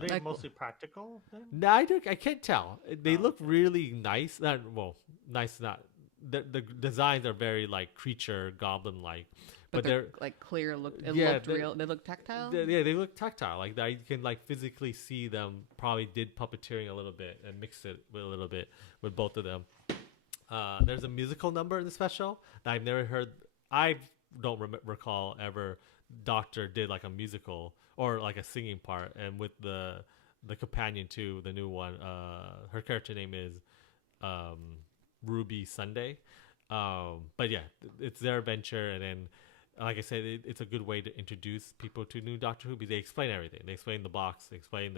they mostly practical then? No, I can't tell. They look really nice. Nice not. The designs are very creature goblin like. But they're clear. Looked real. They look tactile. They look tactile. You can physically see them. Probably did puppeteering a little bit and mixed it with a little bit with both of them. There's a musical number in the special that I've never heard. I don't recall ever Doctor did like a musical or like a singing part, and with the companion too, the new one, her character name is Ruby Sunday. But yeah, it's their adventure, and then like I said, it's a good way to introduce people to new Doctor Who because they explain everything. They explain the box, they explain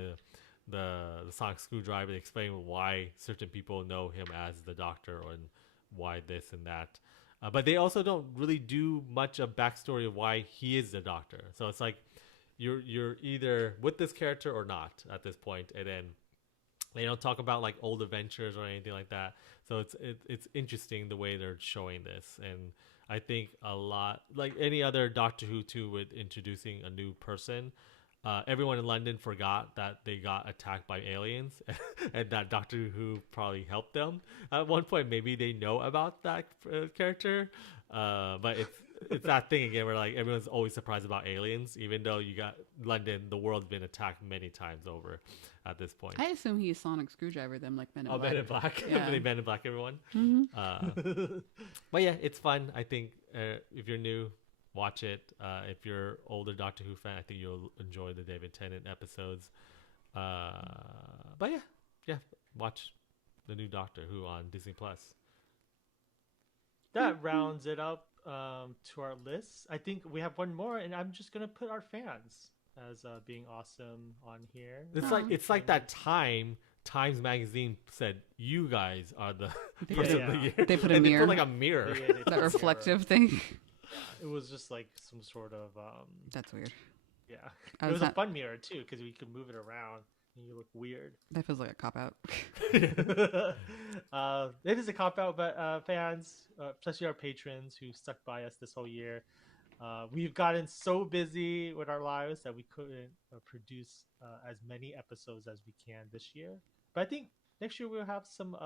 the sonic screwdriver, they explain why certain people know him as the Doctor and why this and that. But they also don't really do much of backstory of why he is the Doctor. So it's like you're either with this character or not at this point, and then they don't talk about like old adventures or anything like that. So it's interesting the way they're showing this, and I think a lot like any other Doctor Who too with introducing a new person. Everyone in London forgot that they got attacked by aliens and that Doctor Who probably helped them. At one point, maybe they know about that character, but it's that thing again where like everyone's always surprised about aliens, even though you got London, the world's been attacked many times over at this point. I assume he's Sonic Screwdriver them like Men in Black. Men in Black. Yeah. They Men in Black everyone. Mm-hmm. But yeah, it's fun. I think if you're new, watch it. If you're older Doctor Who fan, I think you'll enjoy the David Tennant episodes. But yeah, watch the new Doctor Who on Disney Plus. That rounds it up to our list. I think we have one more, and I'm just gonna put our fans as being awesome on here. It's like that Times Magazine said you guys are the person of the year. They put a and mirror. They put like a mirror. They put That a reflective thing. mirror. It was just like some sort of That's weird. yeah. I It was was a not- fun mirror too because we could move it around and you look weird. That feels like a cop out. It is a cop out, but fans, especially our patrons who stuck by us this whole year, we've gotten so busy with our lives that we couldn't produce as many episodes as we can this year. But I think next year we'll have some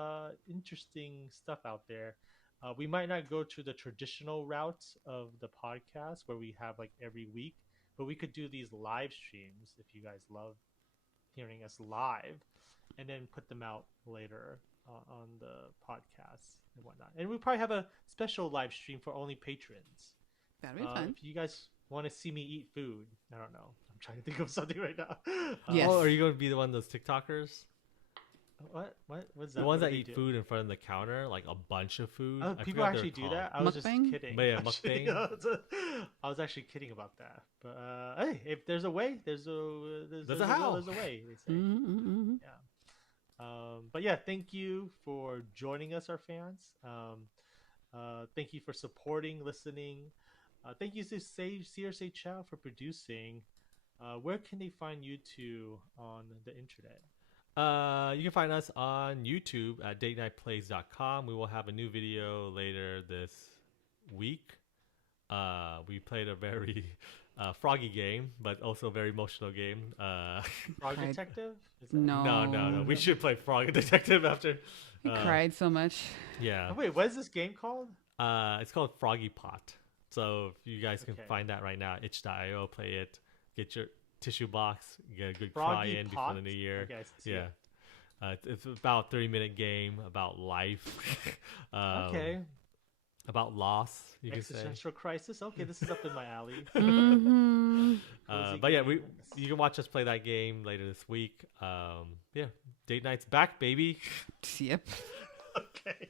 interesting stuff out there. We might not go to the traditional route of the podcast where we have like every week, but we could do these live streams if you guys love hearing us live, and then put them out later on the podcast and whatnot. And we'll probably have a special live stream for only patrons. That'd be fun. If you guys want to see me eat food, I don't know. I'm trying to think of something right now. Yes. Oh, are you going to be the one of those TikTokers? What's that? The ones What that do they eat do? food in front of the counter, like a bunch of food. Oh, I people forgot actually they're do that? I called. was just Mukbang? kidding. Yeah, actually. mukbang. I was actually kidding about that. But hey, if there's a way, there's a how. There's a way, they say. Mm-hmm. Yeah. But yeah, thank you for joining us, our fans. Thank you for supporting, listening. Thank you to CRC Chow for producing. Where can they find you two on the internet? You can find us on YouTube at datenightplays.com. We will have a new video later this week. We played a very froggy game, but also a very emotional game. Frog Cried. Detective? Is that- No. We should play Frog Detective after. I cried so much. Yeah. Oh, wait, what is this game called? It's called Froggy Pot. So if you guys can Okay. find that right now, itch.io, play it, get your tissue box, get a good Froggy cry in before Pot? the new year. Okay, I see Yeah. it. It's about 3-minute game about life. Okay. About loss, you can say. Existential crisis. Okay, this is up in my alley. Mm-hmm. Cozy But yeah, games. you can watch us play that game later this week. Yeah, date night's back, baby. Yep. Okay.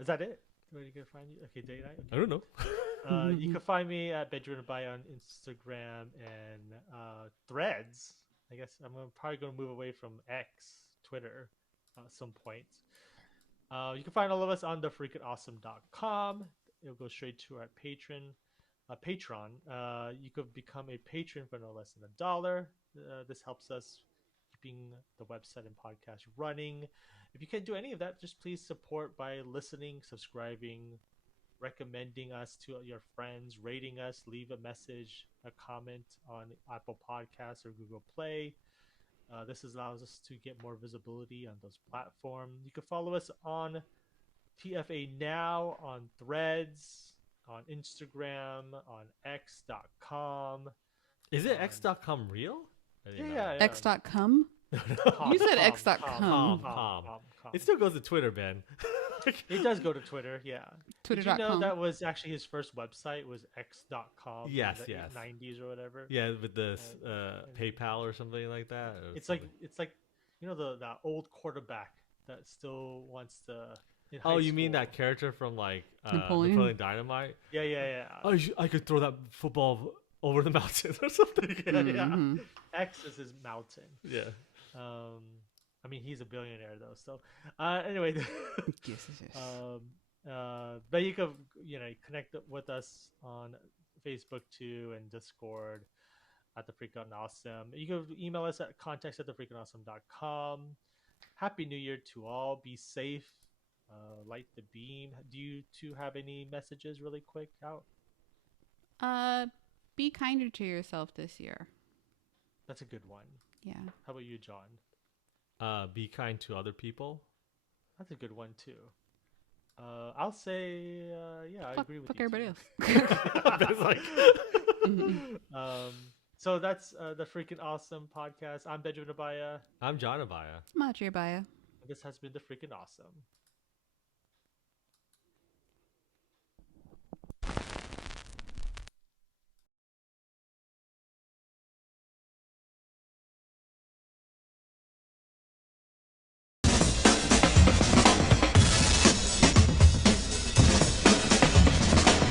Is that it? Where are you gonna find you? Okay, date night. I don't know. You can find me at Bedroom and Buy on Instagram and Threads. I guess probably gonna move away from X, Twitter, at some point. You can find all of us on thefreakinawesome.com. It'll go straight to our Patreon. You could become a patron for no less than $1. This helps us keeping the website and podcast running. If you can't do any of that, just please support by listening, subscribing, recommending us to your friends, rating us, leave a message, a comment on Apple Podcasts or Google Play. This allows us to get more visibility on those platforms. You can follow us on TFA Now, on Threads, on Instagram, on X.com. Is it x.com real? I didn't know. Yeah. X.com? You said X.com. Com. It still goes to Twitter, Ben. Like, It does go to Twitter, yeah. Did you know Twitter.com. that was actually his first website was x.com Yes, in the yes. 90s or whatever? yeah, with this And PayPal or something like that. Or it's something. like you know that old quarterback that still wants to in Oh, high you mean school. that character from like Napoleon? Napoleon Dynamite? Yeah, yeah, I could throw that football over the mountain or something. yeah. yeah, yeah. Mhm. X is his mountain. Yeah. I mean, he's a billionaire though. So, anyway, Yes, yes, yes. but you can connect with us on Facebook too and Discord at the Freakin' Awesome. You can email us at contacts@thefreakinawesome.com. Happy New Year to all. Be safe. Light the beam. Do you two have any messages really quick out? Be kinder to yourself this year. That's a good one. Yeah. How about you, John? Be kind to other people. That's a good one too. I'll say, yeah, I Fuck, agree with fuck you. everybody too. else. That's like, Mhm. So that's the Freaking Awesome podcast. I'm Benjamin Abaya. I'm John Abaya. Matria Baya. And this has been the Freaking Awesome.